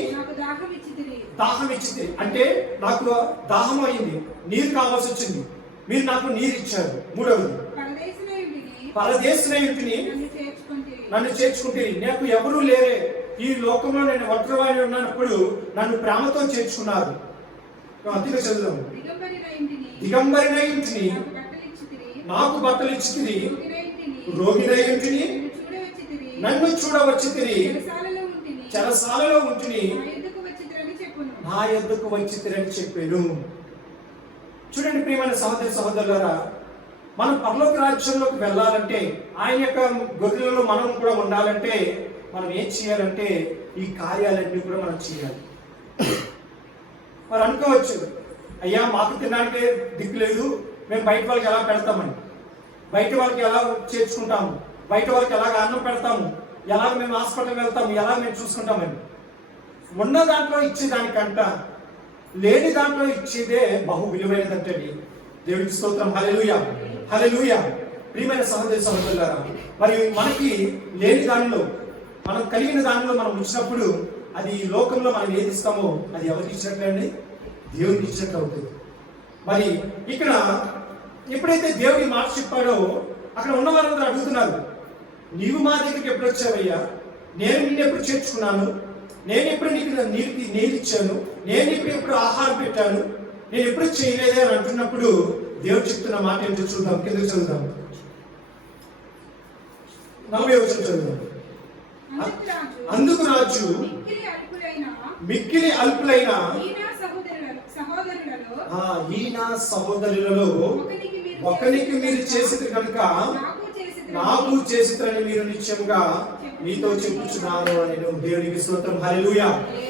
దాహం ఇచ్చింది, అంటే నాకు దాహం అయింది, నీరు కావాల్సి వచ్చింది, మీరు నాకు నీరు ఇచ్చారు. మూడవది పరదేశిని, నన్ను చేర్చుకుంటే. నాకు ఎవరూ లేరే, ఈ లోకంలో నేను ఒంటరివాడిని ఉన్నప్పుడు నన్ను ప్రేమతో చేర్చుకున్నారు. అందుకే చదువుదాం. దిగంబరినై ఇంటిని, నాకు బట్టలు ఇచ్చి, రోగినై ఇంటిని, నన్ను చూడవచ్చితిరి, చెరసాలలో ఉంటిని, నా యొద్దకు వచ్చితిరని చెప్పాను. చూడండి ప్రియమైన సహోదరి సహోదరులారా, మనం పరలోక రాజ్యంలోకి వెళ్ళాలంటే, ఆయన యొక్క గొర్రెలలో మనం కూడా ఉండాలంటే మనం ఏం చేయాలంటే ఈ కార్యాలన్నీ కూడా మనం చేయాలి. మరి అనుకోవచ్చు, అయ్యా మాకు తినడానికి దిక్కు లేదు, మేము బయట వాళ్ళకి ఎలా పెడతామని, బయట వాళ్ళకి ఎలా చేర్చుకుంటాము, బయట వాళ్ళకి ఎలాగ అన్నం పెడతాము, ఎలాగ మేము హాస్పిటల్కి వెళ్తాము, ఎలా మేము చూసుకుంటామని. ఉన్న దాంట్లో ఇచ్చేదానికంట లేని దాంట్లో ఇచ్చేదే బహు విలువైనదంటండి. దేవుడికి స్తోత్రం. హల్లెలూయా, హల్లెలూయా. ప్రియమైన సహోదరి సహోదరులారా, మరి మనకి లేని దానిలో, మనం కలిగిన దానిలో మనం ఉంచినప్పుడు అది ఈ లోకంలో మనం ఏది ఇస్తామో అది ఎవరికి ఇచ్చినట్లండి? దేవుడికి ఇచ్చినట్లు అవుతుంది. మరి ఇక్కడ ఎప్పుడైతే దేవుడి మాట చెప్పాడో అక్కడ ఉన్న వారందరూ అడుగుతున్నారు, నీవు మా దగ్గరికి ఎప్పుడు వచ్చావయ్యా? నేను నిన్ను ఎప్పుడు చేర్చుకున్నాను? నేను ఎప్పుడు నీకు నీరు ఇచ్చాను? నేను ఎప్పుడు ఆహారం పెట్టాను? నేను ఎప్పుడు చేయలేదే అని అంటున్నప్పుడు దేవుడు చెప్తున్న మాట ఏంటో చూద్దాం. కిందకి చదువుదాం. 40వ వచనం చదువుదాం. అందుకు రాజు మిక్కిలి అల్పులైన ఈయన సహోదరులలో ఒకరికి మీరు చేసితే కనుక నాకు చేసితని మీరు నిత్యంగా మీతో చెప్పుచున్నాను అని. దేవునికి స్తోత్రం. హల్లెలూయా,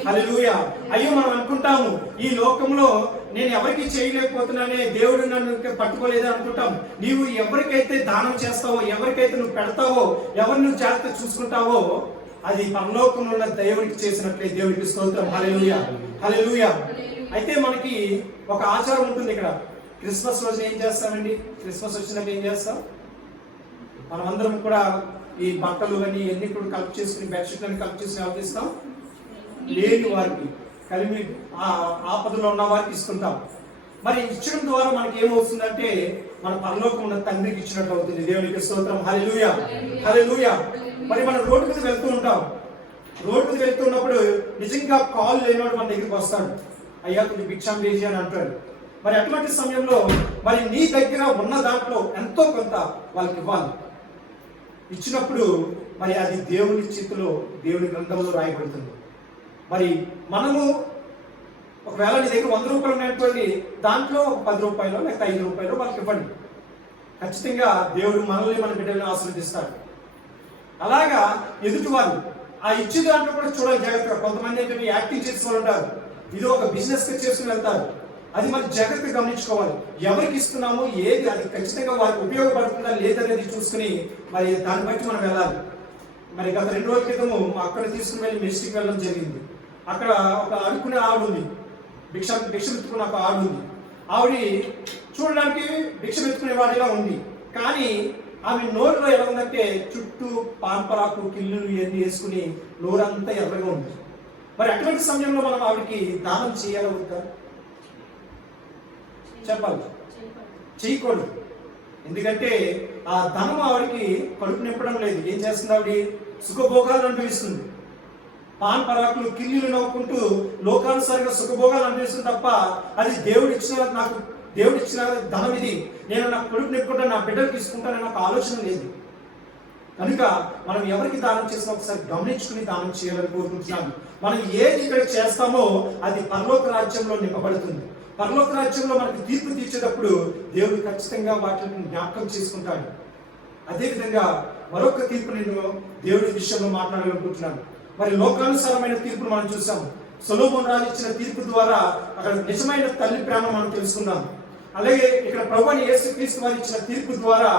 హల్లెలూయా. అయ్యో మనం అనుకుంటాము ఈ లోకంలో నేను ఎవరికి చేయలేకపోతున్నానే, దేవుడు నన్ను పట్టుకోలేదు అనుకుంటాం. నీవు ఎవరికైతే దానం చేస్తావో, ఎవరికైతే నువ్వు పెడతావో, ఎవరు నువ్వు జాగ్రత్త చూసుకుంటావో అది పరలోకంలో ఉన్న దేవుడికి చేసినట్లే. దేవుడికి స్తోత్రం. హల్లెలూయా, హల్లెలూయా. అయితే మనకి ఒక ఆచారం ఉంటుంది ఇక్కడ. క్రిస్మస్ రోజు ఏం చేస్తామండి? క్రిస్మస్ వచ్చినప్పుడు ఏం చేస్తాం? మనమందరం కూడా ఈ బట్టలు అని ఎన్ని కూడా కలెక్ట్ చేసుకుని, బెడ్షీట్ అని కలెక్ట్ చేసుకుని ఎవరికి ఇస్తాం? లేని వారికి, కలిమి ఆపదలో ఉన్న వారికి ఇస్తుంటాం. మరి ఇచ్చడం ద్వారా మనకి ఏమవుతుందంటే మన పరలోకం ఉన్న తండ్రికి ఇచ్చినట్టు అవుతుంది. దేవునికి స్తోత్రం. హల్లెలూయా, హల్లెలూయా. మరి మనం రోడ్డు మీద వెళ్తూ ఉంటాం. రోడ్డు మీద వెళ్తున్నప్పుడు నిజంగా కాల్ లేనివాడు మన దగ్గరికి వస్తాడు. అయ్యా కొంచెం భిక్షం వేసి అని అంటాడు. మరి అటువంటి సమయంలో మరి నీ దగ్గర ఉన్న దాంట్లో ఎంతో కొంత వాళ్ళకి ఇవ్వాలి. ఇచ్చినప్పుడు మరి అది దేవుని చేతిలో, దేవుని గ్రంథంలో రాయబడుతుంది. మరి మనము ఒకవేళ నీ దగ్గర 100 రూపాయలు ఉన్నటువంటి దాంట్లో 10 రూపాయలు లేకపోతే 5 రూపాయలు వాళ్ళకి ఇవ్వండి. ఖచ్చితంగా దేవుడు మనల్ని మన బిడ్డలను ఆశీర్వదిస్తాడు. అలాగా ఎదుటివారు ఆ ఇచ్చే దాంట్లో కూడా చూడాలి జాగ్రత్తగా. కొంతమంది ఏంటంటే యాక్టింగ్ చేసే వాళ్ళు ఉంటారు, ఇది ఒక బిజినెస్ గా చేసుకుని వెళ్తారు. అది మనం జాగ్రత్తగా గమనించుకోవాలి. ఎవరికి ఇస్తున్నామో ఏది అది ఖచ్చితంగా వారికి ఉపయోగపడుతుందా లేదనేది చూసుకుని మరి దాన్ని బట్టి మనం వెళ్ళాలి. మరి గత 2 రోజుల క్రితము అక్కడ తీసుకుని వెళ్ళి మెస్టిక్ వెళ్ళడం జరిగింది. అక్కడ ఒక అడుక్కునే ఆవిడ ఉంది, భిక్ష ఎత్తుకున్న ఒక ఆవిడ ఉంది. ఆవిడ చూడడానికి భిక్ష ఎత్తుకునే వాడిలా ఉంది. కానీ ఆమె నోరులో ఎలా ఉందంటే చుట్టూ పాన్పరాకు కిల్లులు ఇవన్నీ వేసుకుని నోరంతా ఎర్రగా ఉంది. మరి అటువంటి సమయంలో మనం ఆవిడకి దానం చేయాలవుతా? చెప్పాలి, చేయకూడదు. ఎందుకంటే ఆ ధనం ఆవిడికి కడుపు నింపడం లేదు. ఏం చేస్తుంది ఆవిడ? సుఖభోగాలు అనుభవిస్తుంది. పాన్ పరాకులు కిల్లీలు నవ్వుకుంటూ లోకానుసారిగా సుఖభోగాలు అనుభవిస్తుంది తప్ప అది దేవుడు ఇచ్చిన ధనం ఇది, నేను నా కొడుకు నింపుకుంటా, నా బిడ్డలు తీసుకుంటానని నాకు ఆలోచన లేదు. కనుక మనం ఎవరికి దానం చేసినా ఒకసారి గమనించుకుని దానం చేయాలని కోరుకుంటున్నాను. మనం ఏది ఇక్కడ చేస్తామో అది పరలోక రాజ్యంలో నింపబడుతుంది. పరలోక రాజ్యంలో మనకి తీర్పు తీర్చేటప్పుడు దేవుడు ఖచ్చితంగా వాటిని జ్ఞాపకం చేసుకుంటాడు. అదేవిధంగా మరొక తీర్పు నేను దేవుడి విషయంలో మాట్లాడాలనుకుంటున్నాను. మరి లోకానుసారమైన తీర్పును మనం చూసాం. సొలొమోను రాజు ఇచ్చిన తీర్పు ద్వారా అక్కడ నిజమైన తల్లి ప్రేమ మనం తెలుసుకున్నాం. అలాగే ఇక్కడ ప్రభువైన యేసుక్రీస్తు వారు ఇచ్చిన తీర్పు ద్వారా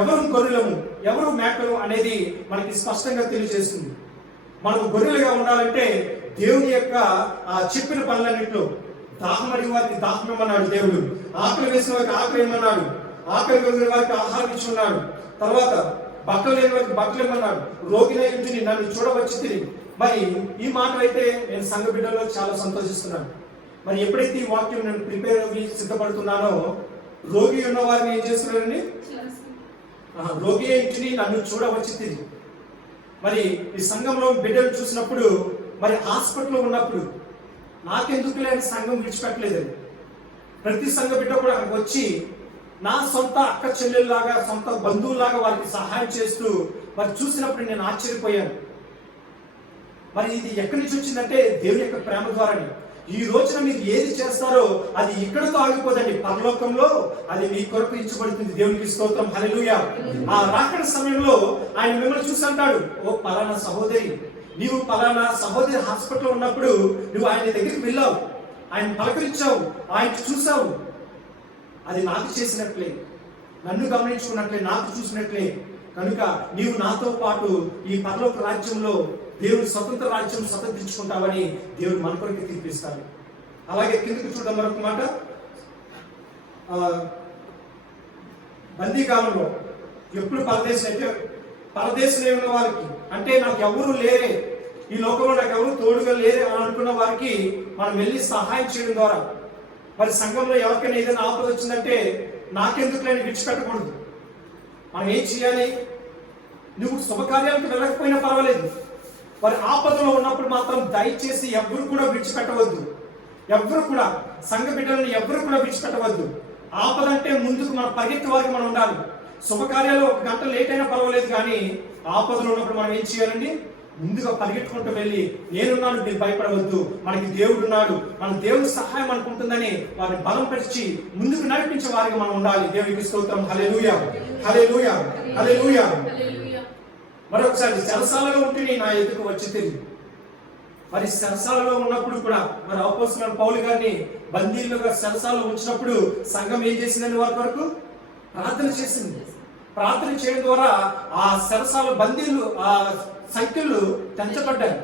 ఎవరు గొర్రెలము ఎవరు మేకలు అనేది మనకి స్పష్టంగా తెలియజేస్తుంది. మనం గొర్రెలుగా ఉండాలంటే దేవుని యొక్క ఆ చెప్పిన పనులన్నింటిలో దాహం అడిగిన వారికి దాహం ఇమ్మన్నాడు దేవుడు, ఆకలి వేసిన వారికి ఆకలి ఇమ్మన్నాడు, ఆకలి కలిగిన వారికి ఆహారం ఇచ్చి ఉన్నాడు. తర్వాత బట్టలు లేని వారికి బట్టలు ఇమ్మన్నాడు, రోగిన ఇంటిని నన్ను చూడవచ్చి తిరిగి. మరి ఈ మాటలు అయితే నేను సంఘ బిడ్డలో చాలా సంతోషిస్తున్నాను. మరి ఎప్పుడైతే ఈ వాక్యం నేను ప్రిపేర్ అవి సిద్ధపడుతున్నానో రోగి ఉన్న వారిని ఏం చేస్తున్నానండి? రోగి ఇంటిని నన్ను చూడవచ్చి తిరిగి. మరి ఈ సంఘంలో బిడ్డలు చూసినప్పుడు మరి హాస్పిటల్లో ఉన్నప్పుడు నాకెందుకు లేని సంఘం విడిచిపెట్టలేదండి. ప్రతి సంఘ బిడ్డ కూడా అక్కడికి వచ్చి నా సొంత అక్క చెల్లెల్లాగా సొంత బంధువులాగా వారికి సహాయం చేస్తూ మరి చూసినప్పుడు నేను ఆశ్చర్యపోయాను. మరి ఇది ఎక్కడి నుంచి వచ్చిందంటే దేవుని యొక్క ప్రేమ ద్వారానే. ఈ రోజున మీరు ఏది చేస్తారో అది ఇక్కడితో ఆగిపోదండి, పరలోకంలో అది మీ కొరకు ఇచ్చబడుతుంది. దేవునికి స్తోత్రం, హల్లెలూయా. ఆ రాకడ సమయంలో ఆయన మిమ్మల్ని చూసి అంటాడు, ఓ పలానా సహోదరి, నీవు పలానా సహోదరి హాస్పిటల్లో ఉన్నప్పుడు నువ్వు ఆయన దగ్గరికి వెళ్ళావు, ఆయన పలకరించావు, ఆయన చూసావు, అది నాకు చేసినట్లే, నన్ను గమనించుకున్నట్లే, నాకు చూసినట్లే. కనుక నీవు నాతో పాటు ఈ పరలోక రాజ్యంలో దేవుని స్వతంత్ర రాజ్యం స్వతంత్రించుకుంటావని దేవుడు మన కొరకు తీర్పిస్తాడు. అలాగే కిందకి చూడడం మరొక మాట, బందీకాలంలో ఎప్పుడు పరదేశంలో ఉన్న వారికి అంటే నాకు ఎవరు లేరే, ఈ లోకంలో నాకు ఎవరు తోడుగా లేరే అని అనుకున్న వారికి మనం వెళ్ళి సహాయం చేయడం ద్వారా, మరి సంఘంలో ఎవరికైనా ఏదైనా ఆపద వచ్చిందంటే నాకెందుకు లేని విడిచిపెట్టకూడదు. మనం ఏం చేయాలి? నువ్వు శుభకార్యాలకు వెళ్ళకపోయినా పర్వాలేదు, వారి ఆపదలో ఉన్నప్పుడు మాత్రం దయచేసి ఎవరు కూడా విడిచిపెట్టవద్దు. ఎవరు కూడా సంఘ బిడ్డలను ఎవరు కూడా విడిచిపెట్టవద్దు. ఆపద అంటే ముందుకు మనం పరిగెత్తే వారికి మనం ఉండాలి. శుభకార్యాలు 1 గంట లేట్ అయినా పర్వాలేదు, కానీ ఆపదలో ఉన్నప్పుడు మనం ఏం చేయాలండి? ముందుగా పరిగెట్టుకుంటూ వెళ్ళి నేనున్నాను, మీరు భయపడవద్దు, మనకి దేవుడు ఉన్నాడు, మన దేవుని సహాయం మనకు ఉంటుందని వారిని బలం పరిచి ముందుకు నడిపించే వారికి మనం ఉండాలి. దేవునికి స్తోత్రం, హల్లెలూయా, హల్లెలూయా, హల్లెలూయా. మరొకసారి చెరసాలలో ఉంటే నా ఎదుకు వచ్చి తిరిగి. మరి చెరసాలలో ఉన్నప్పుడు కూడా మరి అపోస్తలుడైన పౌలు గారిని బందీలుగా చెరసాలలో ఉంచినప్పుడు సంఘం ఏం చేసిందని వారి వరకు ప్రార్థన చేసింది. ప్రార్థన చేయడం ద్వారా ఆ చెరసాల బందీలు ఆ సంఖ్యలు పెంచబడ్డాయి.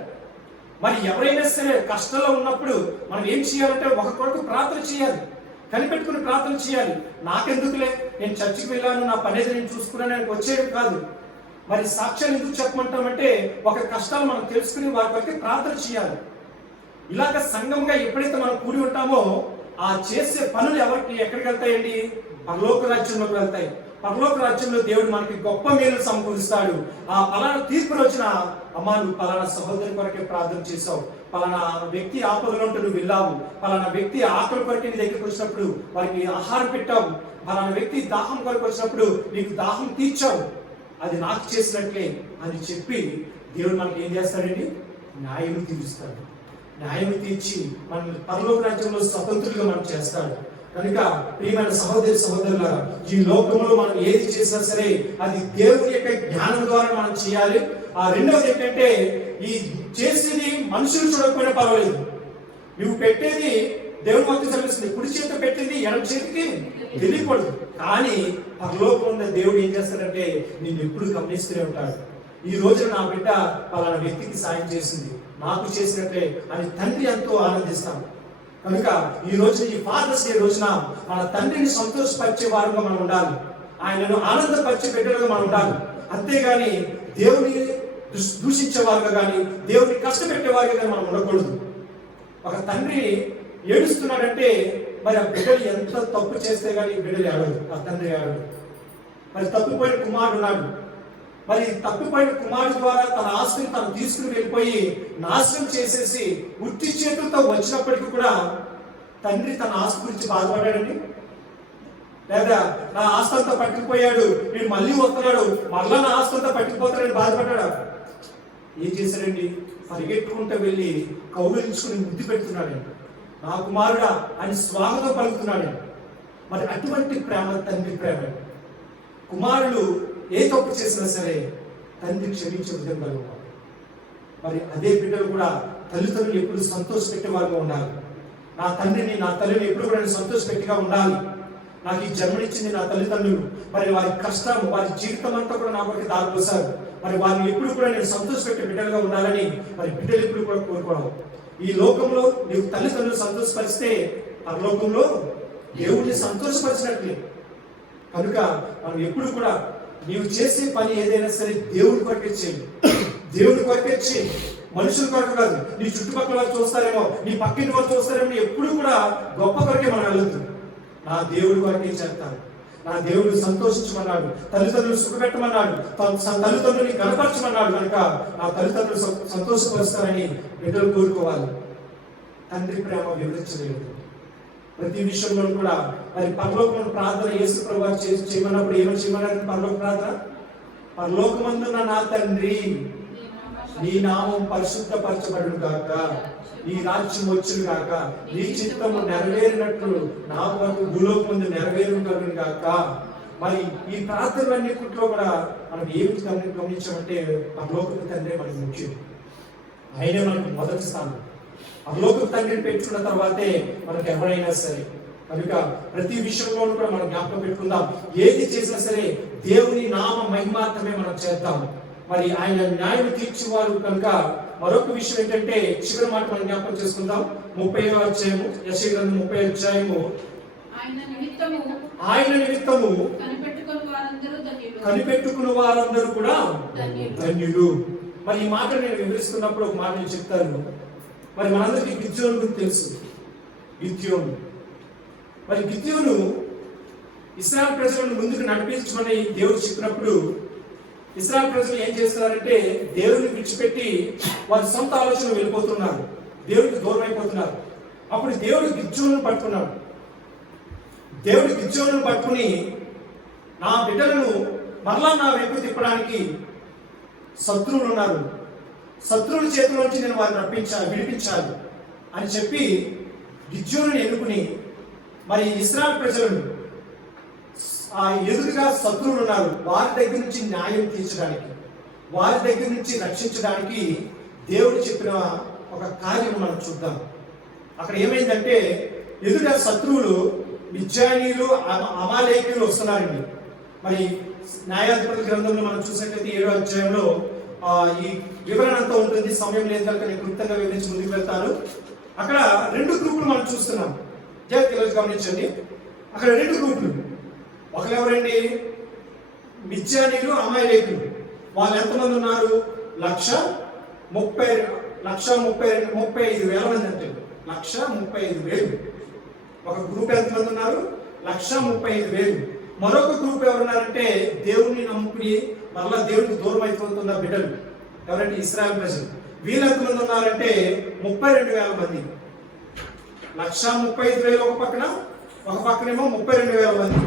మరి ఎవరైనా సరే కష్టంలో ఉన్నప్పుడు మనం ఏం చేయాలంటే ఒక కొరకు ప్రార్థన చేయాలి, కనిపెట్టుకుని ప్రార్థన చేయాలి. నాకెందుకులే, నేను చర్చికి వెళ్ళాను, నా పనేది నేను చూసుకున్నాను అని వచ్చేది కాదు. మరి సాక్ష్యాలు ఎందుకు చెప్పమంటామంటే ఒక కష్టాలు మనం తెలుసుకుని వారి కొరకు ప్రార్థన చేయాలి. ఇలాగ సంఘంగా ఎప్పుడైతే మనం కూడి ఉంటామో ఆ చేసే పనులు ఎక్కడికి వెళ్తాయండి? పరలోక రాజ్యంలోకి వెళ్తాయి. పరలోక రాజ్యంలో దేవుడు మనకి గొప్ప మేలు సమకూరుస్తాడు. ఆ పలానా తీర్పు రోజున, అమ్మా నువ్వు పలానా సహోదరి కొరకే ప్రార్థన చేసావు, పలానా వ్యక్తి ఆపదలో ఉంటే నువ్వు వెళ్ళావు, పలానా వ్యక్తి ఆకలి కొరకే నీ దగ్గరికి వచ్చినప్పుడు వారికి ఆహారం పెట్టావు, పలానా వ్యక్తి దాహం కొరకు వచ్చినప్పుడు నీకు దాహం తీర్చావు, అది నాకు చేసినట్లే అని చెప్పి దేవుడు మనకి ఏం చేస్తాడండి? న్యాయం తీరుస్తాడు. న్యాయం తీర్చి మన పరలోక రాజ్యంలో స్వతంత్రులుగా మనం చేస్తాడు. కనుక ప్రియమైన సహోదరి సహోదరులారా, ఈ లోకంలో మనం ఏది చేసినా సరే అది దేవుని యొక్క జ్ఞానం ద్వారా మనం చేయాలి. ఆ రెండవది ఏంటంటే, ఈ చేసేది మనుషులు చూడకపోయినా పర్వాలేదు, నువ్వు పెట్టేది దేవుని భక్తి చదివిస్తుంది. కుడి చేత పెట్టింది ఎడమ చేతికి తెలియకూడదు. కానీ పరలోకంలో ఉన్న దేవుడు ఏం చేస్తాడంటే నిన్ను ఎప్పుడు గమనిస్తూనే ఉంటాడు. ఈ రోజున నా బిడ్డ పలానా వ్యక్తికి సాయం చేసింది, నాకు చేసినట్లే అని తండ్రి ఎంతో ఆనందిస్తాం. కనుక ఈ రోజున, ఈ ఫాదర్స్ డే రోజున మన తండ్రిని సంతోషపరిచే వారుగా మనం ఉండాలి, ఆయనను ఆనందపరిచే బిడ్డలుగా మనం ఉండాలి. అంతేగాని దేవుని దూషించే వారుగా కానీ, దేవుని కష్టపెట్టే వారుగా కానీ మనం ఉండకూడదు. ఒక తండ్రి ఏడుస్తున్నాడంటే మరి ఆ బిడ్డలు ఎంత తప్పు చేస్తే కానీ బిడ్డలు ఏడవదు, ఆ తండ్రి ఏడవదు. మరి తప్పిపోయిన కుమారుడు ఉన్నాడు, మరి తప్పిపోయిన కుమారుడు ద్వారా తన ఆస్తిని తను తీసుకుని వెళ్ళిపోయి నాశనం చేసేసి ఉట్టి చేతులతో వచ్చినప్పటికీ కూడా తండ్రి తన ఆస్తి గురించి బాధపడ్డాడండి? లేదా నా ఆస్తి అంతా పట్టుకుపోయాడు, నేను మళ్ళీ వస్తున్నాడు, మళ్ళా నా ఆస్తి అంతా పట్టుకుపోతాడని బాధపడ్డాడు? ఏం చేశాడండి? పరిగెట్టుకుంటూ వెళ్ళి కౌగిలించుకుని ముద్దు పెడుతున్నాడండి. నా కుమారుడా అని స్వాగతం పలుకుతున్నాడు. మరి అటువంటి ప్రేమ తండ్రి ప్రేమ. కుమారులు ఏ తప్పు చేసినా సరే తండ్రి క్షమించే విధంగా ఉన్నారు. మరి అదే బిడ్డలు కూడా తల్లిదండ్రులు ఎప్పుడు సంతోషపెట్టేవారుగా ఉండాలి. నా తండ్రిని, నా తల్లిని ఎప్పుడు కూడా నేను సంతోషపెట్టిగా ఉండాలి. నాకు ఈ జన్మనిచ్చింది నా తల్లిదండ్రులు, మరి వారి కష్టం, వారి జీవితం అంతా కూడా నా కొరకు దారిపోసారు. మరి వారిని ఎప్పుడు కూడా నేను సంతోషపెట్టే బిడ్డలుగా ఉండాలని మరి బిడ్డలు ఎప్పుడు కూడా కోరుకోవడం. ఈ లోకంలో నీవు తల్లిదండ్రులు సంతోషపరిస్తే పరలోకంలో దేవుడిని సంతోషపరిచినట్లే. కనుక మనం ఎప్పుడు కూడా నీవు చేసే పని ఏదైనా సరే దేవుడి కొరకే చేయి, దేవుడి కొరకే చేయి, మనుషుల కొరకు కాదు. నీ చుట్టుపక్కల వాళ్ళు చూస్తారేమో, నీ పక్కింటి వాళ్ళు చూస్తారేమో, ఎప్పుడు కూడా గొప్ప కొరకే మనం వెళ్ళొద్దు. నా దేవుడి కొరకే చేస్తాను, నా దేవుడు సంతోషించమన్నాడు, తల్లిదండ్రులు సుఖపెట్టమన్నాడు, తల్లిదండ్రులని కనపరచమన్నాడు. కనుక నా తల్లిదండ్రులు సంతోషపరుస్తారని బిడ్డలు కోరుకోవాలి. తండ్రి ప్రేమ వివరించలేదు ప్రతి విషయంలో కూడా. మరి పరలోకం ప్రార్థన యేసు ప్రభువు చేయమన్నప్పుడు ఏమని చేయమన్నారు? పరలోక ప్రార్థన, పరలోకమందున్న నా తండ్రి నీ నామం పరిశుద్ధపరచబడును గాక, నీ రాజ్యం వచ్చును గాక, నీ చిత్తము నెరవేరినట్లు నా వరకు భూలోకమందు నెరవేరును గాక. మరి ఈ ప్రార్థనలన్నింటిలో కూడా మనం ఏమిటి గమనించామంటే పరలోక తండ్రి మనకి ముఖ్యం. ఆయనే మనకు మొదటి స్థానం. పరలోక తండ్రిని పెట్టుకున్న తర్వాతే మనకు ఎవరైనా సరే. కనుక ప్రతి విషయంలోనూ కూడా మనం జ్ఞాపకం పెట్టుకుందాం. ఏది చేసినా సరే దేవుని నామ మహిమార్థమే మనం చేద్దాం. మరి ఆయన న్యాయం తీర్చేవారు కనుక మరొక విషయం ఏంటంటే, చివరి మాట మనం జ్ఞాపకం చేసుకుందాం. 30వ అధ్యాయము, యెషయా గ్రంథం 30వ అధ్యాయము. ఆయన నిమిత్తము కనిపెట్టుకున్న వారందరూ కూడా ధన్యులు. మరి ఈ మాట నేను వివరిస్తున్నప్పుడు ఒక మాట నేను చెప్తాను. మరి మనందరికీ గిద్యోను గురించి తెలుసు. గిద్యోను, మరి గిద్యోను ఇశ్రాయేలు ప్రజలను ముందుకు నడిపించమని దేవుడు చెప్పినప్పుడు ఇశ్రాయేలు ప్రజలు ఏం చేస్తున్నారంటే దేవుడిని విడిచిపెట్టి వారి సొంత ఆలోచనలు వెళ్ళిపోతున్నారు, దేవుడికి దూరం అయిపోతున్నారు. అప్పుడు దేవుడు గిద్యోనును పట్టుకున్నాడు. దేవుడు గిద్యోనును పట్టుకుని, నా బిడ్డలను మరలా నా వైపు తిప్పడానికి శత్రువులు ఉన్నారు, శత్రువుల చేతిలో నుంచి నేను వారిని విడిపించాలి అని చెప్పి గిద్యోనుని ఎన్నుకుని, మరి ఇశ్రాయేలు ప్రజలను ఆ ఎదురుగా శత్రువులు ఉన్నారు, వారి దగ్గర నుంచి న్యాయం తీర్చడానికి, వారి దగ్గర నుంచి రక్షించడానికి దేవుడు చెప్పిన ఒక కార్యం మనం చూద్దాం. అక్కడ ఏమైందంటే, ఎదురుగా శత్రువులు మిద్యానీయులు, అమాలేకీయులు వస్తున్నారండి. మరి న్యాయాధిపతుల గ్రంథంలో మనం చూసినట్లయితే 7వ అధ్యాయంలో ఈ వివరణ అంతా ఉంటుంది. సమయం లేదు కనుక నేను క్లుప్తంగా వివరించి ముందుకు వెళ్తాను. అక్కడ 2 గ్రూపులు మనం చూస్తున్నాం. జాగ్రత్తగా గమనించండి. అక్కడ 2 గ్రూపులు. ఒకరు ఎవరండి? మిద్యానీయులు, అమాలేకీయులు. వాళ్ళు ఎంతమంది ఉన్నారు? 1,35,000 మంది. అంటే 1,35,000. ఒక గ్రూప్ ఎంతమంది ఉన్నారు? 1,35,000. మరొక గ్రూప్ ఎవరున్నారంటే దేవుణ్ణి నమ్ముకుని మరలా దేవుడికి దూరం అయిపోతున్న బిడ్డలు. ఎవరంటే ఇశ్రాయేల్ ప్రజలు. వీళ్ళు ఎంతమంది ఉన్నారంటే 32,000 మంది. 1,35,000 ఒక పక్కనేమో 32,000 మంది.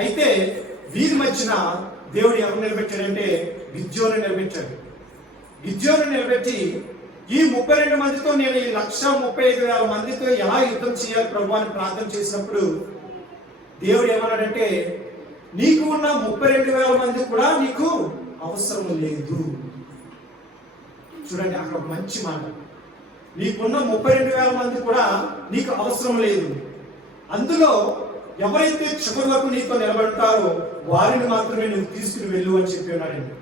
అయితే వీరి మధ్యన దేవుడు ఎవరు నిలబెట్టాడంటే గిద్యోను నిలబెట్టాడు. గిద్యోను నిలబెట్టి ఈ 32 మందితో నేను ఈ 1,35,000 మందితో ఎలా యుద్ధం చేయాలి ప్రభు అని ప్రార్థన చేసినప్పుడు దేవుడు ఏమన్నాడంటే నీకు ఉన్న 32,000 మంది కూడా నీకు అవసరం లేదు. చూడండి, అక్కడ ఒక మంచి మాట. నీకున్న 32,000 మంది కూడా నీకు అవసరం లేదు. అందులో ఎవరైతే చివరి వరకు నీతో నిలబడతారో వారిని మాత్రమే నువ్వు తీసుకుని వెళ్ళు అని చెప్పి ఉన్నాడండి.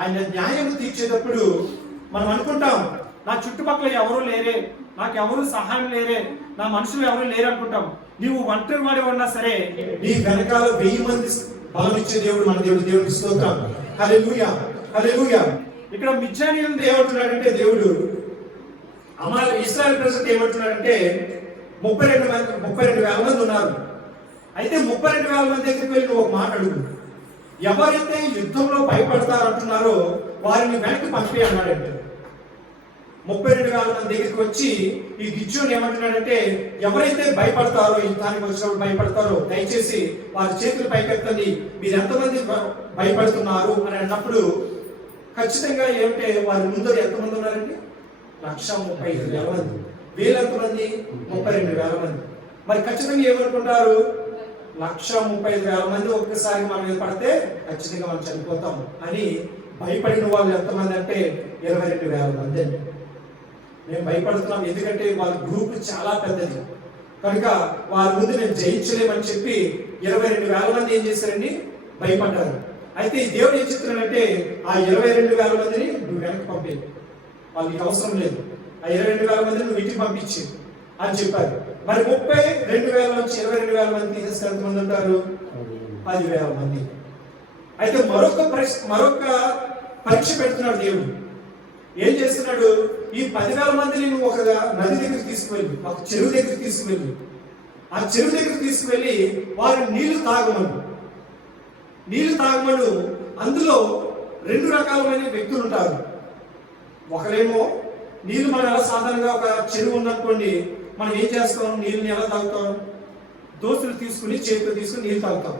ఆయన న్యాయం తీర్చేటప్పుడు మనం అనుకుంటాం నా చుట్టుపక్కల ఎవరు లేరే, నాకు ఎవరు సహాయం లేరే, నా మనుషులు ఎవరు లేరు అనుకుంటాం. నీవు ఒంటరి వాడి ఉన్నా సరే నీ వెనకాల 1000 మంది బలం ఇచ్చే దేవుడు మన దేవుడు. దేవుడికి స్తోత్రం. హల్లెలూయా, హల్లెలూయా. ఇక్కడ మిద్యానీయులను ఏమంటున్నాడంటే దేవుడు ఇశ్రాయేలు ప్రజలకు ఏమంటున్నాడంటే 32,000 మంది ఉన్నారు. అయితే 32,000 మంది దగ్గరికి వెళ్ళి ఒక మాట అడుగు. ఎవరైతే యుద్ధంలో భయపడతారంటున్నారో వారిని వెనక్కి పంపి అన్నాడంటే 32,000 మంది దగ్గరికి వచ్చి ఈ గిద్యోను ఏమంటున్నాడంటే ఎవరైతే భయపడతారో, యుద్ధానికి వచ్చినప్పుడు భయపడతారో దయచేసి వారి చేతులు పైకెత్తండి, మీరు ఎంతమంది భయపడుతున్నారు అని అన్నప్పుడు ఖచ్చితంగా ఏమంటే వారి ముందు ఎంతమంది ఉన్నారండి? 1,35,000 మంది. వీళ్ళు ఎంతమంది? 32,000 మంది. మరి ఖచ్చితంగా ఏమనుకుంటారు? 1,35,000 మంది ఒక్కసారి మనం మీద పడితే ఖచ్చితంగా మనం చనిపోతాము అని భయపడిన వాళ్ళు ఎంతమంది అంటే 22,000 మంది అండి. మేము భయపడుతున్నాం ఎందుకంటే వాళ్ళ గ్రూప్ చాలా పెద్దది కనుక వారి ముందు మేము జయించలేమని చెప్పి 22,000 మంది ఏం చేశారండి? భయపడ్డారు. అయితే దేవుడు ఏం చెప్తున్నాడంటే ఆ 22,000 మందిని నువ్వు వెనక్కి పంపే, వాళ్ళకి అవసరం లేదు. ఆ 22,000 మందిని నువ్వు ఇంటికి పంపించి అని చెప్పారు. మరి 32,000 నుంచి 22,000 మంది తీసేస్తే ఎంతమంది ఉంటారు? 10,000 మంది. అయితే మరొక పరీక్ష పెడుతున్నాడు దేవుడు. ఏం చేస్తున్నాడు? ఈ 10,000 మందిని నువ్వు ఒక నది దగ్గరికి తీసుకువెళ్ళి, ఒక చెరువు దగ్గరికి తీసుకువెళ్ళి, ఆ చెరువు దగ్గరికి తీసుకువెళ్ళి వారు నీళ్లు తాగమను. అందులో 2 రకాలమైన వ్యక్తులు ఉంటారు. ఒకరేమో నీళ్లు మనం ఎలా సాధారణంగా ఒక చెరువు ఉందనుకోండి, మనం ఏం చేస్తాం? నీళ్ళని ఎలా తాగుతాం? దోస్తులు తీసుకుని చేతులు తీసుకుని నీళ్ళు తాగుతాం.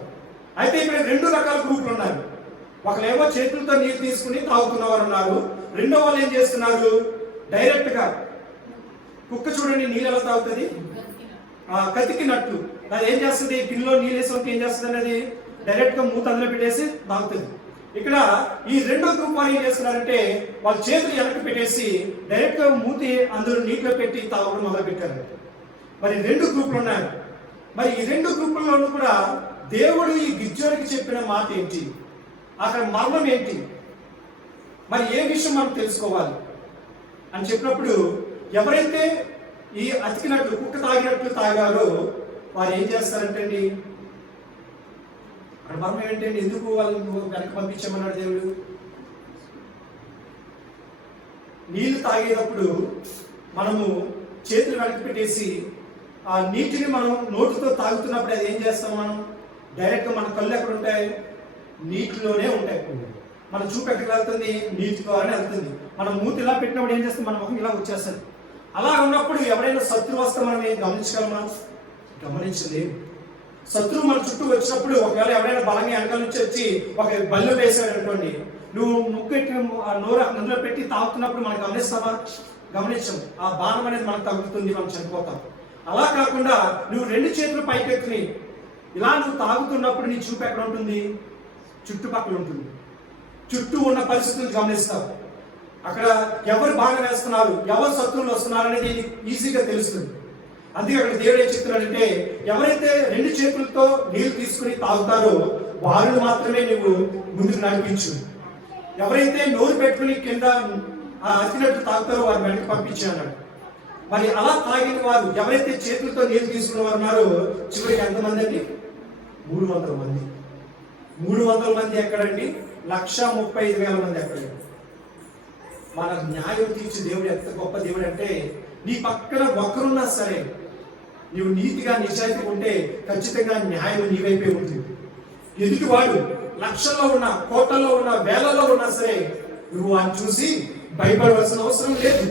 అయితే ఇక్కడ 2 రకాల గ్రూపులు ఉన్నాయి. ఒకరేమో చేతులతో నీళ్ళు తీసుకుని తాగుతున్నవారు ఉన్నారు. రెండో వాళ్ళు ఏం చేస్తున్నారు? డైరెక్ట్ గా కుక్క చూడండి నీళ్ళు ఎలా తాగుతుంది? కతికినట్లు. అది ఏం చేస్తుంది? గిన్నెలో నీళ్ళు వేసి ఏం చేస్తుంది అనేది డైరెక్ట్ గా మూత అందులో పెట్టేసి తాగుతుంది. ఇక్కడ ఈ 2వ గ్రూప్ వారు ఏం చేస్తున్నారంటే వాళ్ళ చేతులు వెనక్కి పెట్టేసి డైరెక్ట్ గా మూతి అందులో నీటిలో పెట్టి తాగడం మొదలు పెట్టారు. మరి 2 గ్రూపులు ఉన్నాయి. మరి ఈ 2 గ్రూపుల్లోనూ కూడా దేవుడు ఈ గిద్యోనుకి చెప్పిన మాట ఏంటి? అక్కడ మర్మం ఏంటి? మరి ఏ విషయం మనం తెలుసుకోవాలి అని చెప్పినప్పుడు ఎవరైతే ఈ అతికినట్లు కుక్క తాగినట్లు తాగారో వారు ఏం చేస్తారంటే అండి అక్కడ మర్మం ఏంటంటే ఎందుకు వాళ్ళు వెనక్కి పంపించమన్నాడు దేవుడు? నీళ్లు తాగేటప్పుడు మనము చేతులు వెనక్కి పెట్టేసి ఆ నీటిని మనం నోటితో తాగుతున్నప్పుడు అది ఏం చేస్తాం? మనం డైరెక్ట్గా మన కళ్ళు ఎక్కడ ఉంటాయి? నీటిలోనే ఉంటాయి. మన చూపు ఎక్కడికి వెళ్తుంది? నీటి ద్వారానే వెళ్తుంది. మనం మూతి ఇలా పెట్టినప్పుడు ఏం చేస్తాం? మన ముఖం ఇలా వచ్చేస్తుంది. అలా ఉన్నప్పుడు ఎవరైనా శత్రువు వస్తే మనం ఏం గమనించగలమా? గమనించలేము. శత్రువు మన చుట్టూ వచ్చినప్పుడు ఒకవేళ ఎవరైనా బలంగా వెనకాల నుంచి వచ్చి ఒక బల్లు వేసాడు అనుకోండి, నువ్వు ముక్కెట్టి నోరు అందులో పెట్టి తాగుతున్నప్పుడు మనం గమనిస్తావా? గమనించము. ఆ బాణం అనేది మనకు తగ్గుతుంది, మనం చనిపోతాం. అలా కాకుండా నువ్వు 2 చేతులు పైకెత్తుని ఇలా నువ్వు తాగుతున్నప్పుడు నీ చూపు ఎక్కడ ఉంటుంది? చుట్టుపక్కల ఉంటుంది. చుట్టూ ఉన్న పరిస్థితులు గమనిస్తావు. అక్కడ ఎవరు బాగా వేస్తున్నారు, ఎవరు శత్రువులు వస్తున్నారు అనేది ఈజీగా తెలుస్తుంది. అందుకే అక్కడ దేవుడు ఏం చెప్తున్నాడంటే ఎవరైతే 2 చేతులతో నీళ్లు తీసుకుని తాగుతారో వారిని మాత్రమే నువ్వు ముందుకు నడిపించు. ఎవరైతే నోరు పెట్టుకుని కింద అతినట్టు తాగుతారో వారిని వెనక్కి పంపించు అన్నాడు. మరి అలా తాగిన వారు ఎవరైతే చేతులతో నీళ్లు తీసుకున్న వారు ఉన్నారో చివరికి ఎంతమంది అండి? 300 మంది. 300 మంది ఎక్కడండి? 1,35,000 మంది ఎక్కడండి? మన న్యాయం తీర్చి దేవుడు ఎంత గొప్ప దేవుడు అంటే నీ పక్కన ఒక్కరున్నా సరే నీవు నీతిగా నిజాయితీగా ఉంటే ఖచ్చితంగా న్యాయం నీ వైపే ఉంటుంది. ఎదుటివాడు లక్షల్లో ఉన్న, కోట్లలో ఉన్న, వేలలో ఉన్నా సరే నువ్వు వాడిని చూసి భయపడవలసిన అవసరం లేదు.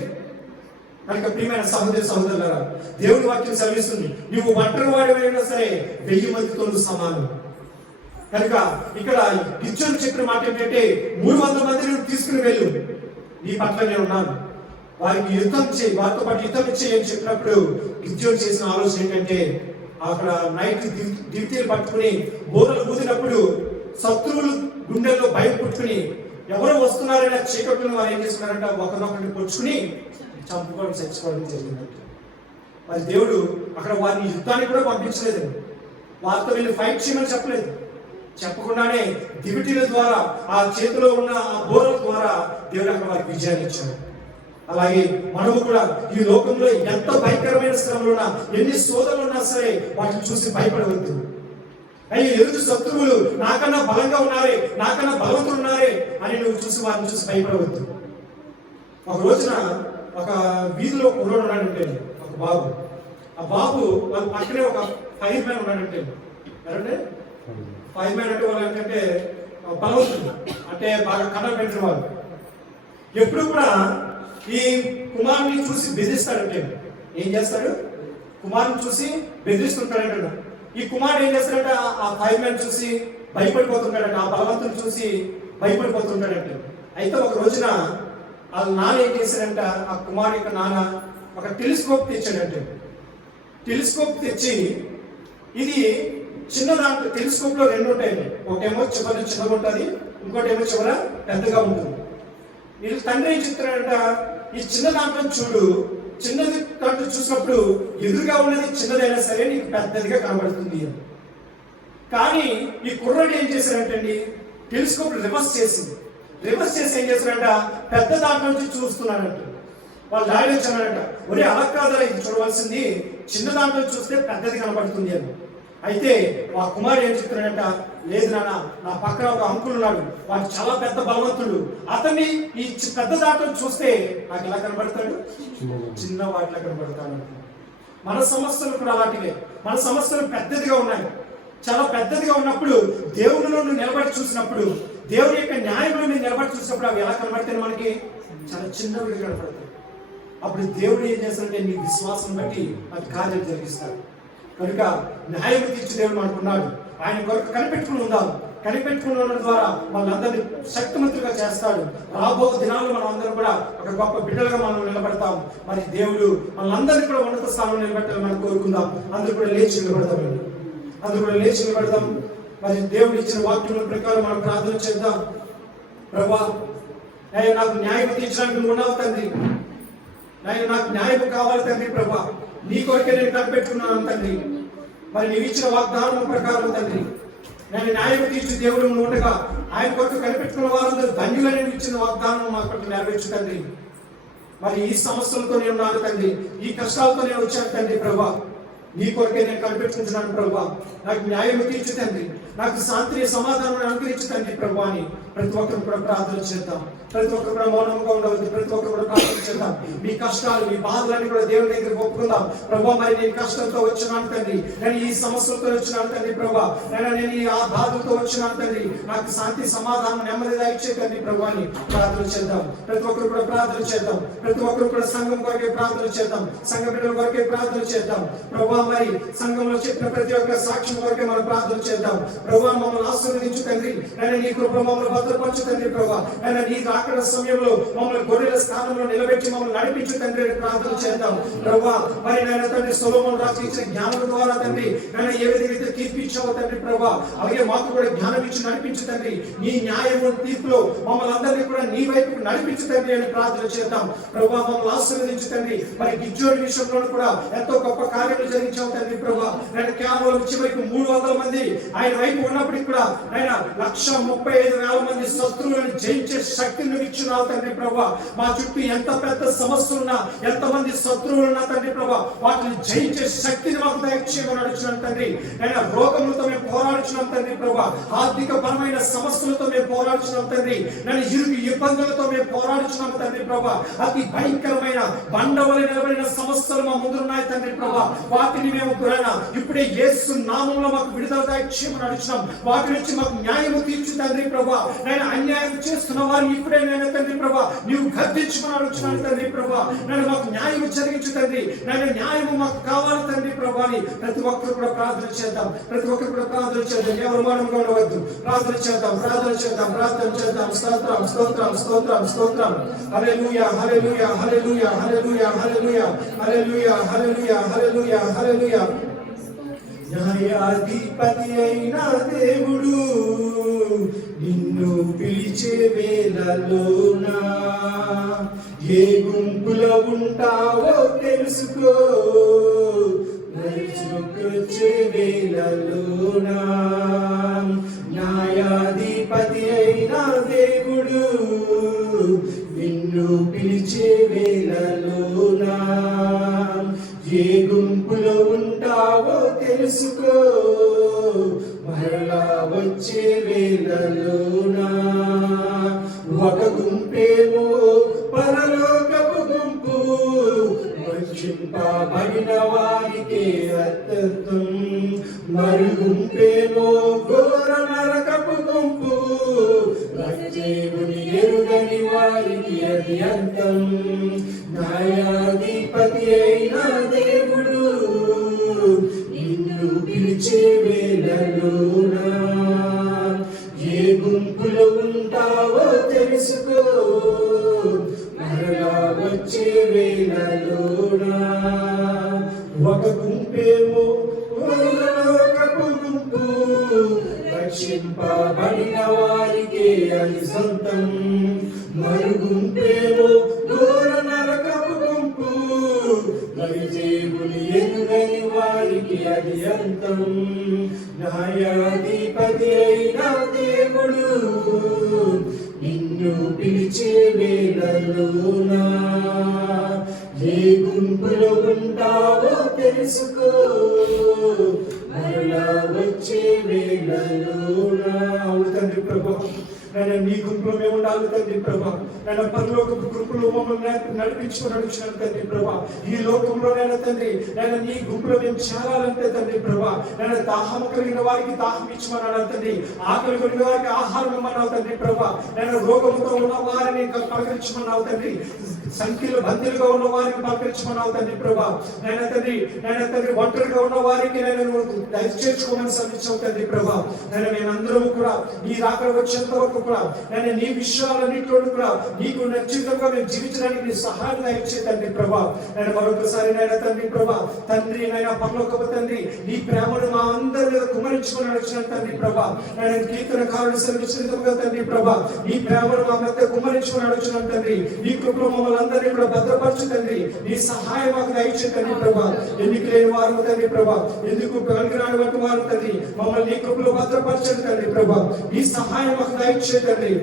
కనుక ప్రియమైన సహోదరులారా, దేవుని వాక్యం సెలవిస్తుంది, నువ్వు ఒంటరి వాడివైనా సరే 1000 మందితో సమానం. కనుక ఇక్కడ గిద్యోను చెప్పిన మాట ఏంటంటే 300 మందిని తీసుకుని వెళ్ళు, నీ పట్ల నేను ఉన్నాను, వారికి యుద్ధం చేయి, వారితో పాటు యుద్ధం చేయి అని చెప్పినప్పుడు గిద్యోను చేసిన ఆలోచన ఏంటంటే అక్కడ నైట్ దివిటీలు పట్టుకుని బోరలు ఊదినప్పుడు శత్రువులు గుండెల్లో భయం పుట్టుకుని ఎవరో వస్తున్నారనే చీకట్లో వారు ఏం చేస్తున్నారంట, ఒకరినొకరిని పొడుచుకుని చంపుకోవడం, చచ్చుకోవడం జరిగిందంట. మరి దేవుడు అక్కడ వారిని యుద్ధానికి కూడా పంపించలేదు, వారితో వెళ్ళి ఫైట్ చేయమని చెప్పలేదు. చెప్పకుండానే దివిటీల ద్వారా, ఆ చేతిలో ఉన్న ఆ బోరల ద్వారా దేవుడు అక్కడ వారికి విజయాన్ని ఇచ్చాడు. అలాగే మనము కూడా ఈ లోకంలో ఎంత భయంకరమైన శ్రమలు ఉన్నా, ఎన్ని శోధనలు ఉన్నా సరే వాటిని చూసి భయపడవద్దు. అయ్యో ఎదుటి శత్రువులు నాకన్నా బలంగా ఉన్నారే, నాకన్నా బలవంతులు ఉన్నారే అని నువ్వు చూసి వారిని చూసి భయపడవద్దు. ఒక రోజున ఒక వీధిలో కుర్రోడు ఉన్నాడంటే, ఒక బాబు, ఆ బాబు వాళ్ళ పక్కనే ఒక ఫైర్ మ్యాన్ ఉన్నాడంటే, ఎవరంటే ఫైర్ మ్యాన్ అంటే వాళ్ళు ఏంటంటే బలవంతులు, అంటే బాగా కథలు పెట్టిన వాళ్ళు. ఎప్పుడు కూడా ఈ కుమారుని చూసి బెదిరిస్తాడంటే, ఏం చేస్తాడు, కుమారుని చూసి బెదిరిస్తుంటాడంట. ఈ కుమారుడు ఏం చేస్తాడంటే ఆ ఫైర్ మ్యాన్ చూసి భయపడిపోతుంటాడంట, ఆ బలవంతుని చూసి భయపడిపోతుంటాడంట. అయితే ఒక రోజున వాళ్ళ నాన్న ఏం చేశాడంట, ఆ కుమారు యొక్క నాన్న ఒక టెలిస్కోప్ తెచ్చాడంటే. టెలిస్కోప్ తెచ్చి, ఇది చిన్న దాంట్లో టెలిస్కోప్ లో 2 ఉంటాయి, ఒకటేమో చివరి చిన్నగా ఉంటుంది, ఇంకోటేమో చివర పెద్దగా ఉంటుంది. వీళ్ళు తండ్రి ఏం చెప్తాడంట, ఈ చిన్న దాంట్లో చూడు, చిన్నది దాంట్లో చూసినప్పుడు ఎదురుగా ఉన్నది చిన్నదైనా సరే నీకు పెద్దదిగా కనబడుతుంది అని. కానీ ఈ కుర్రాడు ఏం చేశాడంటండి, టెలిస్కోప్ రివర్స్ చేసి ఏం చేశాడంట, పెద్ద దాంట్లో నుంచి చూస్తున్నాడంట. వాళ్ళ డాడీ వచ్చాడంట, ఒరే అలా కాదా ఇది చూడవలసింది, చిన్న దాంట్లో చూస్తే పెద్దది కనబడుతుంది అని. అయితే ఆ కుమారుడు ఏం చెప్తున్నాడంట, లేదు నాన్న, నా పక్కన ఒక అంకుల్ ఉన్నాడు, వాడు చాలా పెద్ద బలవంతుడు, అతన్ని ఈ పెద్ద దాంట్లో చూస్తే నాకు ఎలా కనబడతాడు, చిన్న వాటిలో కనబడతాడు. మన సమస్యలు కూడా అలాంటివే, మన సమస్యలు పెద్దదిగా ఉన్నాయి. చాలా పెద్దదిగా ఉన్నప్పుడు దేవుడిలో నిలబడి చూసినప్పుడు, దేవుడి యొక్క న్యాయంలో నిలబడి చూసినప్పుడు అవి ఎలా కనబడతాయి, మనకి చాలా చిన్నవిగా కనబడతాయి. అప్పుడు దేవుడు ఏం చేస్తాడంటే నీ విశ్వాసం బట్టి అది కార్యం జరిగిస్తాడు. కనుక న్యాయం తీర్చి దేవుడు అనుకున్నాడు, ఆయన కొరకు కనిపెట్టుకుని ఉందాం. కనిపెట్టుకుని ఉండడం ద్వారా మనందరినీ శక్తిమంతులుగా చేస్తాడు. రాబో దినాల్లో మనం అందరం కూడా ఒక గొప్ప బిడ్డలుగా మనం నిలబడతాం. మరి దేవుడు మనందరినీ కూడా ఉన్నత స్థానంలో నిలబెట్టాలని మనం కోరుకుందాం. అందరూ కూడా లేచి నిలబడదాం. మరి దేవుడు ఇచ్చిన వాక్యముల ప్రకారం మనం ప్రార్థన చేద్దాం. ప్రభువా, ఆయన నాకు న్యాయం తీర్చడానికి నువ్వు ఉన్నావు తండ్రి, ఆయన నాకు న్యాయం కావాలి తండ్రి. ప్రభువా, నీ కొరకే నేను కనిపెట్టుకున్నాను తండ్రి. మరి నీవు ఇచ్చిన వాగ్దానం ప్రకారం తండ్రి, నేను న్యాయం తీర్చి దేవుడు ఉండగా ఆయన కొరకు కనిపెట్టుకున్న వారందరూ ధన్యులని ఇచ్చిన వాగ్దానం మా కొరకు నెరవేర్చు తండ్రి. మరి ఈ సమస్యలతో నేను ఉన్నాను తండ్రి, ఈ కష్టాలతో నేను వచ్చాను తండ్రి. ప్రభా, నీ కొరకే నేను కనిపెట్టుకుంటున్నాను ప్రభా, నాకు న్యాయం తీర్చు తండ్రి, నాకు శాంతిని సమాధానం అనుగ్రహించు తండ్రి ప్రభా అని ప్రతి ఒక్కరు కూడా ప్రార్థన చేద్దాం. ప్రతి ఒక్కరు కూడా మౌనంగా ఉండవద్దు, ప్రతి ఒక్కరు కూడా ప్రార్థన చేద్దాం. మీ కష్టాలు, మీ బాధలన్నీ కూడా దేవుని దగ్గర ఒప్పుకుందాం. ప్రభా, మరి నేను కష్టంతో వచ్చినాను తండ్రి, నేను ఈ సమస్యలతో వచ్చినాను తండ్రి. ప్రభా, నేను ఈ ఆ బాధలతో వచ్చినాను తండ్రి, నాకు శాంతి సమాధానం నెమ్మదిగా ఇచ్చే తండ్రి ప్రభా అని ప్రార్థన చేద్దాం. ప్రతి ఒక్కరు కూడా ప్రార్థన చేద్దాం. ప్రతి ఒక్కరు కూడా సంఘం కొరకే ప్రార్థన చేద్దాం. సంఘ బిడ్డల కొరకే ప్రార్థన చేద్దాం. ప్రభా, మరి సంఘంలో చెప్పిన ప్రతి ఒక్క సాక్ష్యం కొరకే మనం ప్రార్థన చేద్దాం. ప్రభా, మమ్మల్ని ఆశీర్వదించు తండ్రి, నేను నీ కృప మమ్మల్ని భద్రపరచు తండ్రి. ప్రభా, నేను నీ అక్కడ సమయంలో మమ్మల్ని గొర్రెల స్థానంలో నిలబెట్టి మమ్మల్ని నడిపించు తండ్రి ప్రార్థన చేద్దాం. ప్రభా, మరి నేను తండ్రి సొలొమోను రాజు ఇచ్చిన జ్ఞానం ద్వారా తండ్రి, నేను ఏ విధంగా తీర్పిచ్చావు తండ్రి ప్రభా, అలాగే మాకు కూడా జ్ఞానం ఇచ్చి నడిపించు తండ్రి. నీ న్యాయము తీర్పులో మమ్మల్ని అందరినీ కూడా నీ వైపుకు నడిపించు తండ్రి అని ప్రార్థన చేద్దాం. ప్రభా, మమ్మల్ని ఆశీర్వదించు తండ్రి. మరి గిజ్జోడి విషయంలో కూడా ఎంతో గొప్ప కార్యములు జరిగించావు తండ్రి ప్రభా. నేను కేవలం చివరికి 300 మంది ఆయన వైపు ఉన్నప్పటికీ కూడా ఆయన 135,000 మంది ఎంతమంది శత్రువులను జయించే శక్తిని నువ్వు ఇచ్చున్నావు తండ్రి ప్రభా. మా చుట్టూ ఎంత పెద్ద సమస్యలున్నా, ఎంతమంది శత్రువులున్నా తండ్రి ప్రభా, వాటిని జయించే శక్తిని మాకు దయచేయమని అడుగుతున్నాను తండ్రి. నేను రోగములతో మేము పోరాడుచున్నాం తండ్రి ప్రభా, ఆర్థిక పరమైన సమస్యలతో మేము పోరాడుచున్నాం తండ్రి, నేను ఇరుగు ఇబ్బందులతో మేము పోరాడుచున్నాం తండ్రి ప్రభా. అతి భయంకరమైన బండవలి నిలబడిన సమస్యలు మా ముందున్నాయి తండ్రి ప్రభా. వాటిని మేము ఇప్పుడే యేసు నామములో మాకు విడుదల దయచేయమని అడుగుతున్నాం. వాటి నుంచి మాకు న్యాయము తీర్చు తండ్రి ప్రభా. నేను అన్యాయం చేస్తున్న వారిని ఇప్పుడే నేను తండ్రి ప్రభా నీవు గద్దించమని అడుగుతున్నాను తండ్రి ప్రభా. నేను మాకు న్యాయము జరిగించు తండ్రి. నేను న్యాయము మాకు కావాలి తండ్రి ప్రభా అని ప్రతి ఒక్కరు కూడా ప్రార్థన చేద్దాం. ప్రతి ఒక్కరు కూడా ప్రార్థన చేద్దాం. ఎవరు మౌనంగా ఉండవద్దు. ప్రార్థన చేద్దాం, ప్రార్థన చేద్దాం, ప్రార్థన చేద్దాం. స్తోత్రం, స్తోత్రం, స్తోత్రం, స్తోత్రం. హల్లెలూయా, హల్లెలూయా, హల్లెలూయా, హల్లెలూయా, హల్లెలూయా, హల్లెలూయా, హల్లెలూయా, హల్లెలూయా, హల్లెలూయా. న్యాయాధిపతి అయిన దేవుడు నిన్ను పిలిచే వేళలోనా ఏ గుంపులో ఉంటావో తెలుసుకో. నడుచుకొచ్చే వేళలోనా న్యాయాధిపతి అయిన దేవుడు నిన్ను పిలిచే వేళలోనా ఏ గుంపులో ఉంటావో తెలుసుకో. మరలా వచ్చే వేళలోనా ఒక గుంపేమో పరలోకపు గుంపు, రక్షింపబడిన వారికే అర్థం. మరి గుంపేమో ఘోర నరకపు గుంపు, దేవుని ఎరుగని వారికి అది అంతం. న్యాయాధిపతి అయిన దేవుడు నిన్ను పిలిచే వేళలోనా ఏ గుంపులో ఉంటావో తెలుసుకో. మరలా వచ్చే వేళలోనా ఒక గుంపేమో పరలోకపు గుంపు, రక్షింపబడిన వారికే అది సొంతం. మరి గుంపేమో ఘోర నరకపు గుంపు, మరి దేవుని ఎరుగని వారికి అది అంతం. న్యాయాధిపతి అయిన దేవుడు నిన్ను పిలిచే వేళలోనా ఏ గుంపులో ఉంటావో తెలుసుకో. మరలా వచ్చే వేళలోనా. అవును తండ్రి ప్రభా, నేను నీ గుంపులో మేము ఉండాలి తండ్రి ప్రభా. నేను పరలోకపు గుంపులో మమ్మల్ని నడిపించుకొని అడుగుతున్నాను తండ్రి ప్రభా. ఈ లోకంలో నేను తండ్రి నేను నీ గుంపులో మేము చేరాలంటే తండ్రి ప్రభా, నేను దాహం కలిగిన వారికి దాహం ఇచ్చమన్నాడు తండ్రి, ఆకలి కలిగిన వారికి ఆహారం ఇమ్మన్నావు తండ్రి ప్రభా. నేను రోగంతో ఉన్న వారిని పలకరించమన్నావు తండ్రి, సంఖ్యలో బందీలుగా ఉన్న వారిని పలకరించమన్నావు తండ్రి ప్రభా. నేను తండ్రి ఒంటరిగా ఉన్న వారికి నేను దయచేసుకోమని శ్రమించావు తండ్రి ప్రభా. మేమందరం కూడా నీ రాకడ వచ్చేంత వరకు కూడా నేను నీ విషయాలన్నింటిలో కూడా నీకు నచ్చితంగా మేము జీవించడానికి నీ సహాయం దయచే తండ్రి ప్రభా. నేను మరొకసారి నైనా తండ్రి ప్రభా, తండ్రి నైనా పరలోకపు తండ్రి నీ ప్రేమను మా అందరి మీద కుమరించుకొని నడిచిన తండ్రి ప్రభా. నేను కీర్తనకారుడు శ్రమించినట్టుగా తండ్రి ప్రభా, నీ ప్రేమను మా మధ్య కుమరించుకొని నడుచున్నాం తండ్రి. నీ కృపలో మమ్మల్ని అందరినీ కూడా భద్రపరచు తండ్రి. నీ సహాయం మాకు దయచే తండ్రి ప్రభా. ఎందుకు లేని వారు తండ్రి ప్రభా, ఎందుకు పనికిరాని వంటి వారు తండ్రి, మమ్మల్ని నీ కృపలో భద్రపరచండి తండ్రి ప్రభా. నీ సహాయం మాకు దయచే తండ్రి.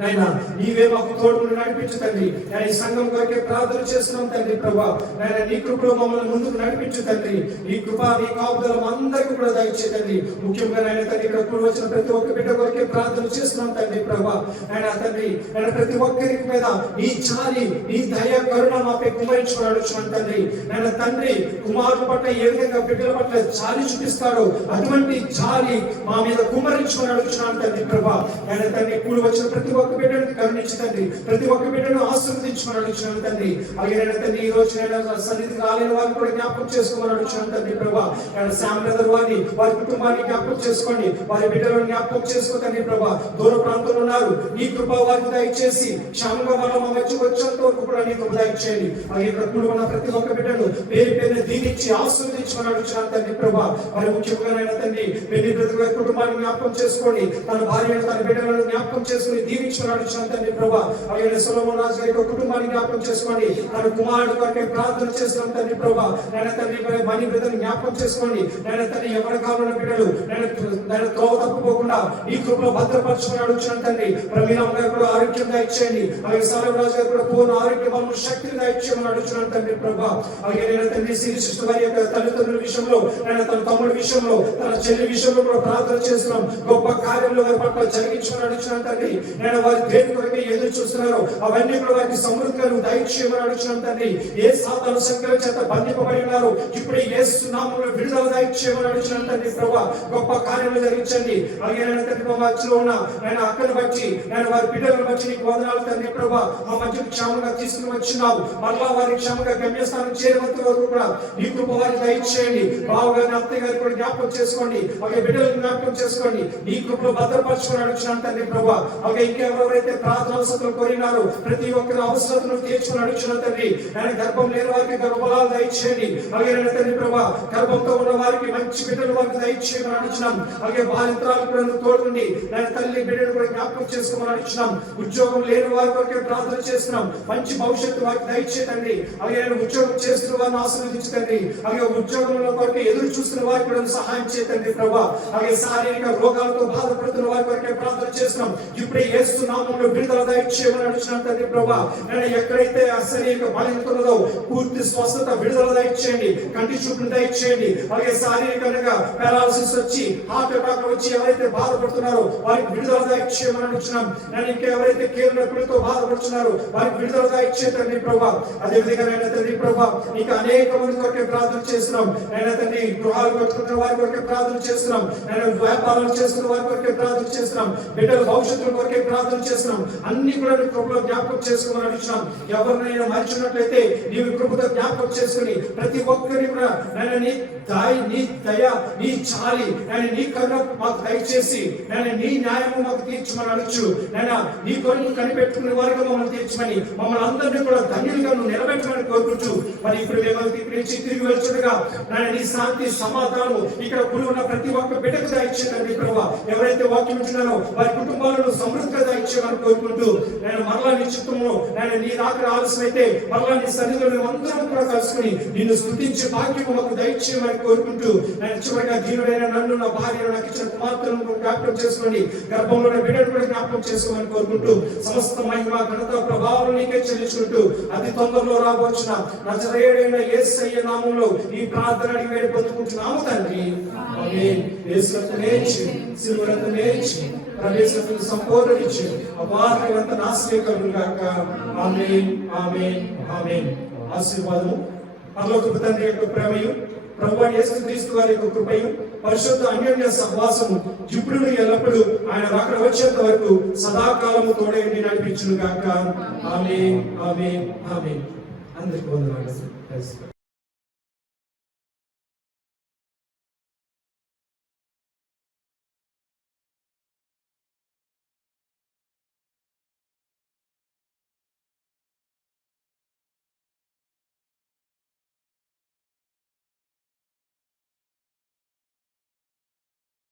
నాయనా నీవే మాకు తోడును నడిపించు తండ్రి. నేను ఈ సంఘం కొరకే ప్రార్థన చేస్తున్నాం తండ్రి ప్రభా. నాయన నీ కృపలో మమ్మల్ని ముందుకు నడిపించు తండ్రి. నీ కృప నీ కాపుదల అందరికీ కూడా దయచే తండ్రి. ముఖ్యంగా నాయన తండ్రి ఇక్కడ కూడి వచ్చిన ప్రతి ఒక్క బిడ్డ కొరకే ప్రార్థన చేస్తున్నాం తండ్రి ప్రభా. నాయన తండ్రి నేను ప్రతి ఒక్కరి మీద నీ చాలి నీ దయ కరుణ మాపై కుమరించుకొని అడుగుతున్నాను తండ్రి. నేను తండ్రి కుమారుల పట్ల ఏ విధంగా బిడ్డల పట్ల చాలి చూపిస్తాడో అటువంటి చాలి మా మీద కుమరించుకొని అడుగుతున్నాను తండ్రి ప్రభా. నేను తండ్రి కూడి వచ్చిన ప్రతి ఒక్క బిడ్డను కరుణించు తండ్రి. ప్రతి ఒక్క బిడ్డను ఆశీర్వదించమని అడుగుతున్నాను తండ్రి. అలాగే తండ్రి ఈ రోజు సన్నిధికి రాలేని వారిని కూడా జ్ఞాపకం చేసుకోమని అడుగుతున్నాను తండ్రి ప్రభా. శ్యామ్ బ్రదర్ వారిని వారి కుటుంబాన్ని జ్ఞాపకం చేసుకోండి, వారి బిడ్డలను జ్ఞాపకం చేసుకో తండ్రి ప్రభా. దూర ప్రాంతంలో ఉన్నారు, నీ కృప వారికి దయచేసి క్షేమంగా మనం వచ్చి వచ్చేంత వరకు కూడా నీ కృప దయచేయండి. అలాగే ఇక్కడ కూడి ఉన్న ప్రతి ఒక్క బిడ్డను పేరు పేరున దీవించి ఆశీర్వదించమని అడుగుతున్నాను తండ్రి ప్రభా. మరి ముఖ్యంగా తండ్రి పెళ్లి బ్రదర్ కుటుంబాన్ని జ్ఞాపకం చేసుకోండి, తన భార్యను తన బిడ్డలను జ్ఞాపకం చేసుకుని దీవించి దీవించమని అడుగుతున్నాను తండ్రి ప్రభా. అలాగే సొలొమోన్ రాజు గారి కుటుంబాన్ని జ్ఞాపకం చేసుకోండి. తన కుమారుడు కొరకే ప్రార్థన చేస్తున్నాం తండ్రి ప్రభా. నేను తండ్రి మనీ బ్రదర్ని జ్ఞాపకం చేసుకోండి. నేను తండ్రి ఎవరి కాలంలో బిడ్డలు నేను త్రోవ తప్పుకోకుండా ఈ కృపలో భద్రపరచుకుని అడుగుతున్నాను తండ్రి. ప్రవీణం గారు కూడా ఆరోగ్యంగా ఇచ్చేయండి. అలాగే సొలొమోన్ రాజు గారు కూడా పూర్ణ ఆరోగ్య బలము శక్తిగా ఇచ్చేయమని అడుగుతున్నాను తండ్రి ప్రభా. అలాగే నేను తండ్రి సిరి సిస్టర్ వారి యొక్క తల్లిదండ్రుల విషయంలో, నేను తన తమ్ముడి విషయంలో, తన చెల్లి విషయంలో కూడా ప్రార్థన చేస్తున్నాం. గొప్ప కార్యంలో వారి పట్ల జరిగించమని అడుగుతున్నాను తండ్రి. నేను వారి దేని కొరకే ఎదురు చూస్తున్నారు అవన్నీ కూడా వారికి సమృద్ధిగా దయచేయమని అడుగుతున్నాను తండ్రి. ఏ సాతాను సంఖ్యల చేత బంధింపబడి ఉన్నారు ఇప్పుడే యేసు నామములో విడుదల దయచేయమని అడుగుతున్నాను తండ్రి ప్రభా. గొప్ప కార్యాలు జరిగించండి. అలాగే నేను తండ్రి మధ్యలో ఉన్న నేను అక్కను బట్టి, నేను వారి బిడ్డలను బట్టి నీకు వందనాలు తండ్రి ప్రభా. మా మధ్యకు క్షేమంగా తీసుకుని వచ్చినావు. మళ్ళా వారి క్షేమంగా గమ్యస్థానం చేరేంత వరకు కూడా నీ కృప వారికి దయచేయండి. బావగారిని అత్తయ్య గారిని కూడా జ్ఞాపకం చేసుకోండి. అలాగే బిడ్డలను జ్ఞాపకం చేసుకోండి. నీ కృపలో భద్రపరచుకొని అడుగుతున్నాను తండ్రి ప్రభా. అలాగే ఇంకెవరెవరైతే ప్రార్థన అవసరతలు కోరినారో ప్రతి ఒక్కరి అవసరతను తీర్చుకుని అడుగుతున్నాను తండ్రి. నేను గర్భం లేని వారికి గర్భఫలాలు దయచేయండి. అలాగే నేను తండ్రి ప్రభా గర్భంతో ఉన్న వారికి మంచి బిడ్డలు వారికి దయచేయమని అడుగుతున్నాం. అలాగే బాలింతరాలు కూడా తోడుండి నేను తల్లి బిడ్డలు కూడా జ్ఞాపకం చేసుకోమని అడుగుతున్నాం. ఉద్యోగం లేని వారి కొరకే ప్రార్థన చేస్తున్నాం. మంచి భవిష్యత్తు వారికి దయచేయండి. అలాగే నేను ఉద్యోగం చేస్తున్న వారిని ఆశీర్వదించండి. అలాగే ఉద్యోగంలో కొరకే ఎదురు చూస్తున్న వారికి కూడా సహాయం చేయండి ప్రభా. అలాగే శారీరక రోగాలతో బాధపడుతున్న వారి కొరకే ప్రార్థన చేస్తున్నాం. ఇప్పుడే యేసు నామములో విడుదల దయచేయమని అడుగుతున్నాం తండ్రి ప్రభా. నేను ఎక్కడైతే శారీరక బలహీనత ఉన్నదో పూర్తి స్వస్థత విడుదల దయచేయండి. కంటి చూపును దయచేయండి. అలాగే శారీరకంగా పారాలసిస్ వచ్చి హార్ట్ అటాక్ వచ్చి ఎవరైతే బాధపడుతున్నారో వారికి విడుదల దయచేయమని అడుగుతున్నాం. నేను ఇంకా ఎవరైతే కీళ్ళ నొప్పులతో బాధపడుతున్నారో వారికి విడుదల దయచేయండి ప్రభా. అదే విధంగా నేను తండ్రి ప్రభా ఇంకా అనేక మంది కొరకే ప్రార్థన చేస్తున్నాం. నేను తండ్రి గృహాలు కట్టుకున్న వారి కొరకే ప్రార్థన చేస్తున్నాం. నేను వ్యాపారాలు చేస్తున్న వారి కొరకే ప్రార్థన చేస్తున్నాం. బిడ్డల భవిష్యత్తు కొరకే ప్రార్థన చేస్తున్నాం. అన్ని కూడా నీ కృపలో జ్ఞాపకం చేసుకోమని అడుగుతున్నాం. ఎవరినైనా మరిచినట్లయితే నీవు కృపతో జ్ఞాపకం చేసుకుని ప్రతి ఒక్కరిని కూడా నేను నీ దయ నీ చాలి నేను నీ కరుణ మాకు దయచేసి నేను నీ న్యాయము మాకు తీర్చమని అడుగుచు. నేను నీ కొరకు కనిపెట్టుకునే వారిగా మమ్మల్ని తీర్చమని మమ్మల్ని అందరినీ కూడా ధన్యులుగా నువ్వు నిలబెట్టమని కోరుకుంటూ మరి ఇప్పుడు మేము తిరిగి వెళ్తుండగా నేను నీ శాంతి సమాధానము ఇక్కడ కూడి ఉన్న ప్రతి ఒక్క బిడ్డకు దయచేయండి ప్రభా. ఎవరైతే వాక్యం ఉంటున్నారో వారి కుటుంబాలను సమృద్ధిగా దయచేయమని కోరుకుంటూ నేను మరలా నీ చిత్తంలో నేను నీ రాకడ ఆలస్యమైతే మరలా నీ సన్నిధిలో అందరం కూడా కలుసుకుని నిన్ను స్తుతించే భాగ్యం మాకు దయచేయమని కోరుకుంటూ నేను చివరిగా దీనుడైన నన్ను నా భార్యను నాకు ఇచ్చిన కుమార్తెను జ్ఞాపకం చేసుకోండి. గర్భంలో బిడ్డను కూడా జ్ఞాపకం చేసుకోమని కోరుకుంటూ సమస్త మహిమ ఘనత ప్రభావం నీకే చెల్లించుకుంటూ అతి తొందరలో రాబోచిన నజరేయుడైన యేసయ్య నామములో ఈ ప్రార్థన అడిగి వేడి పొందుకుంటున్నాము తండ్రి. ఆమేన్. యేసును నేర్చి సిలువను నేర్చి ప్రవేశం సంపూర్ణించి అపారమంత నాశనం కలుగుగాక. ఆమేన్ ఆమేన్ ఆమేన్. ఆశీర్వాదము పరలోకపు తండ్రి యొక్క ప్రేమయు ప్రభువైన యేసుక్రీస్తు వారి యొక్క కృపయు పరిశుద్ధ అన్యోన్య సహవాసము ఇప్పుడు ఎల్లప్పుడూ ఆయన రాకడ వచ్చేంత వరకు సదాకాలము తోడై నడిపించును గాక. ఆమేన్ ఆమేన్ ఆమేన్. అందరికీ వందనాలు.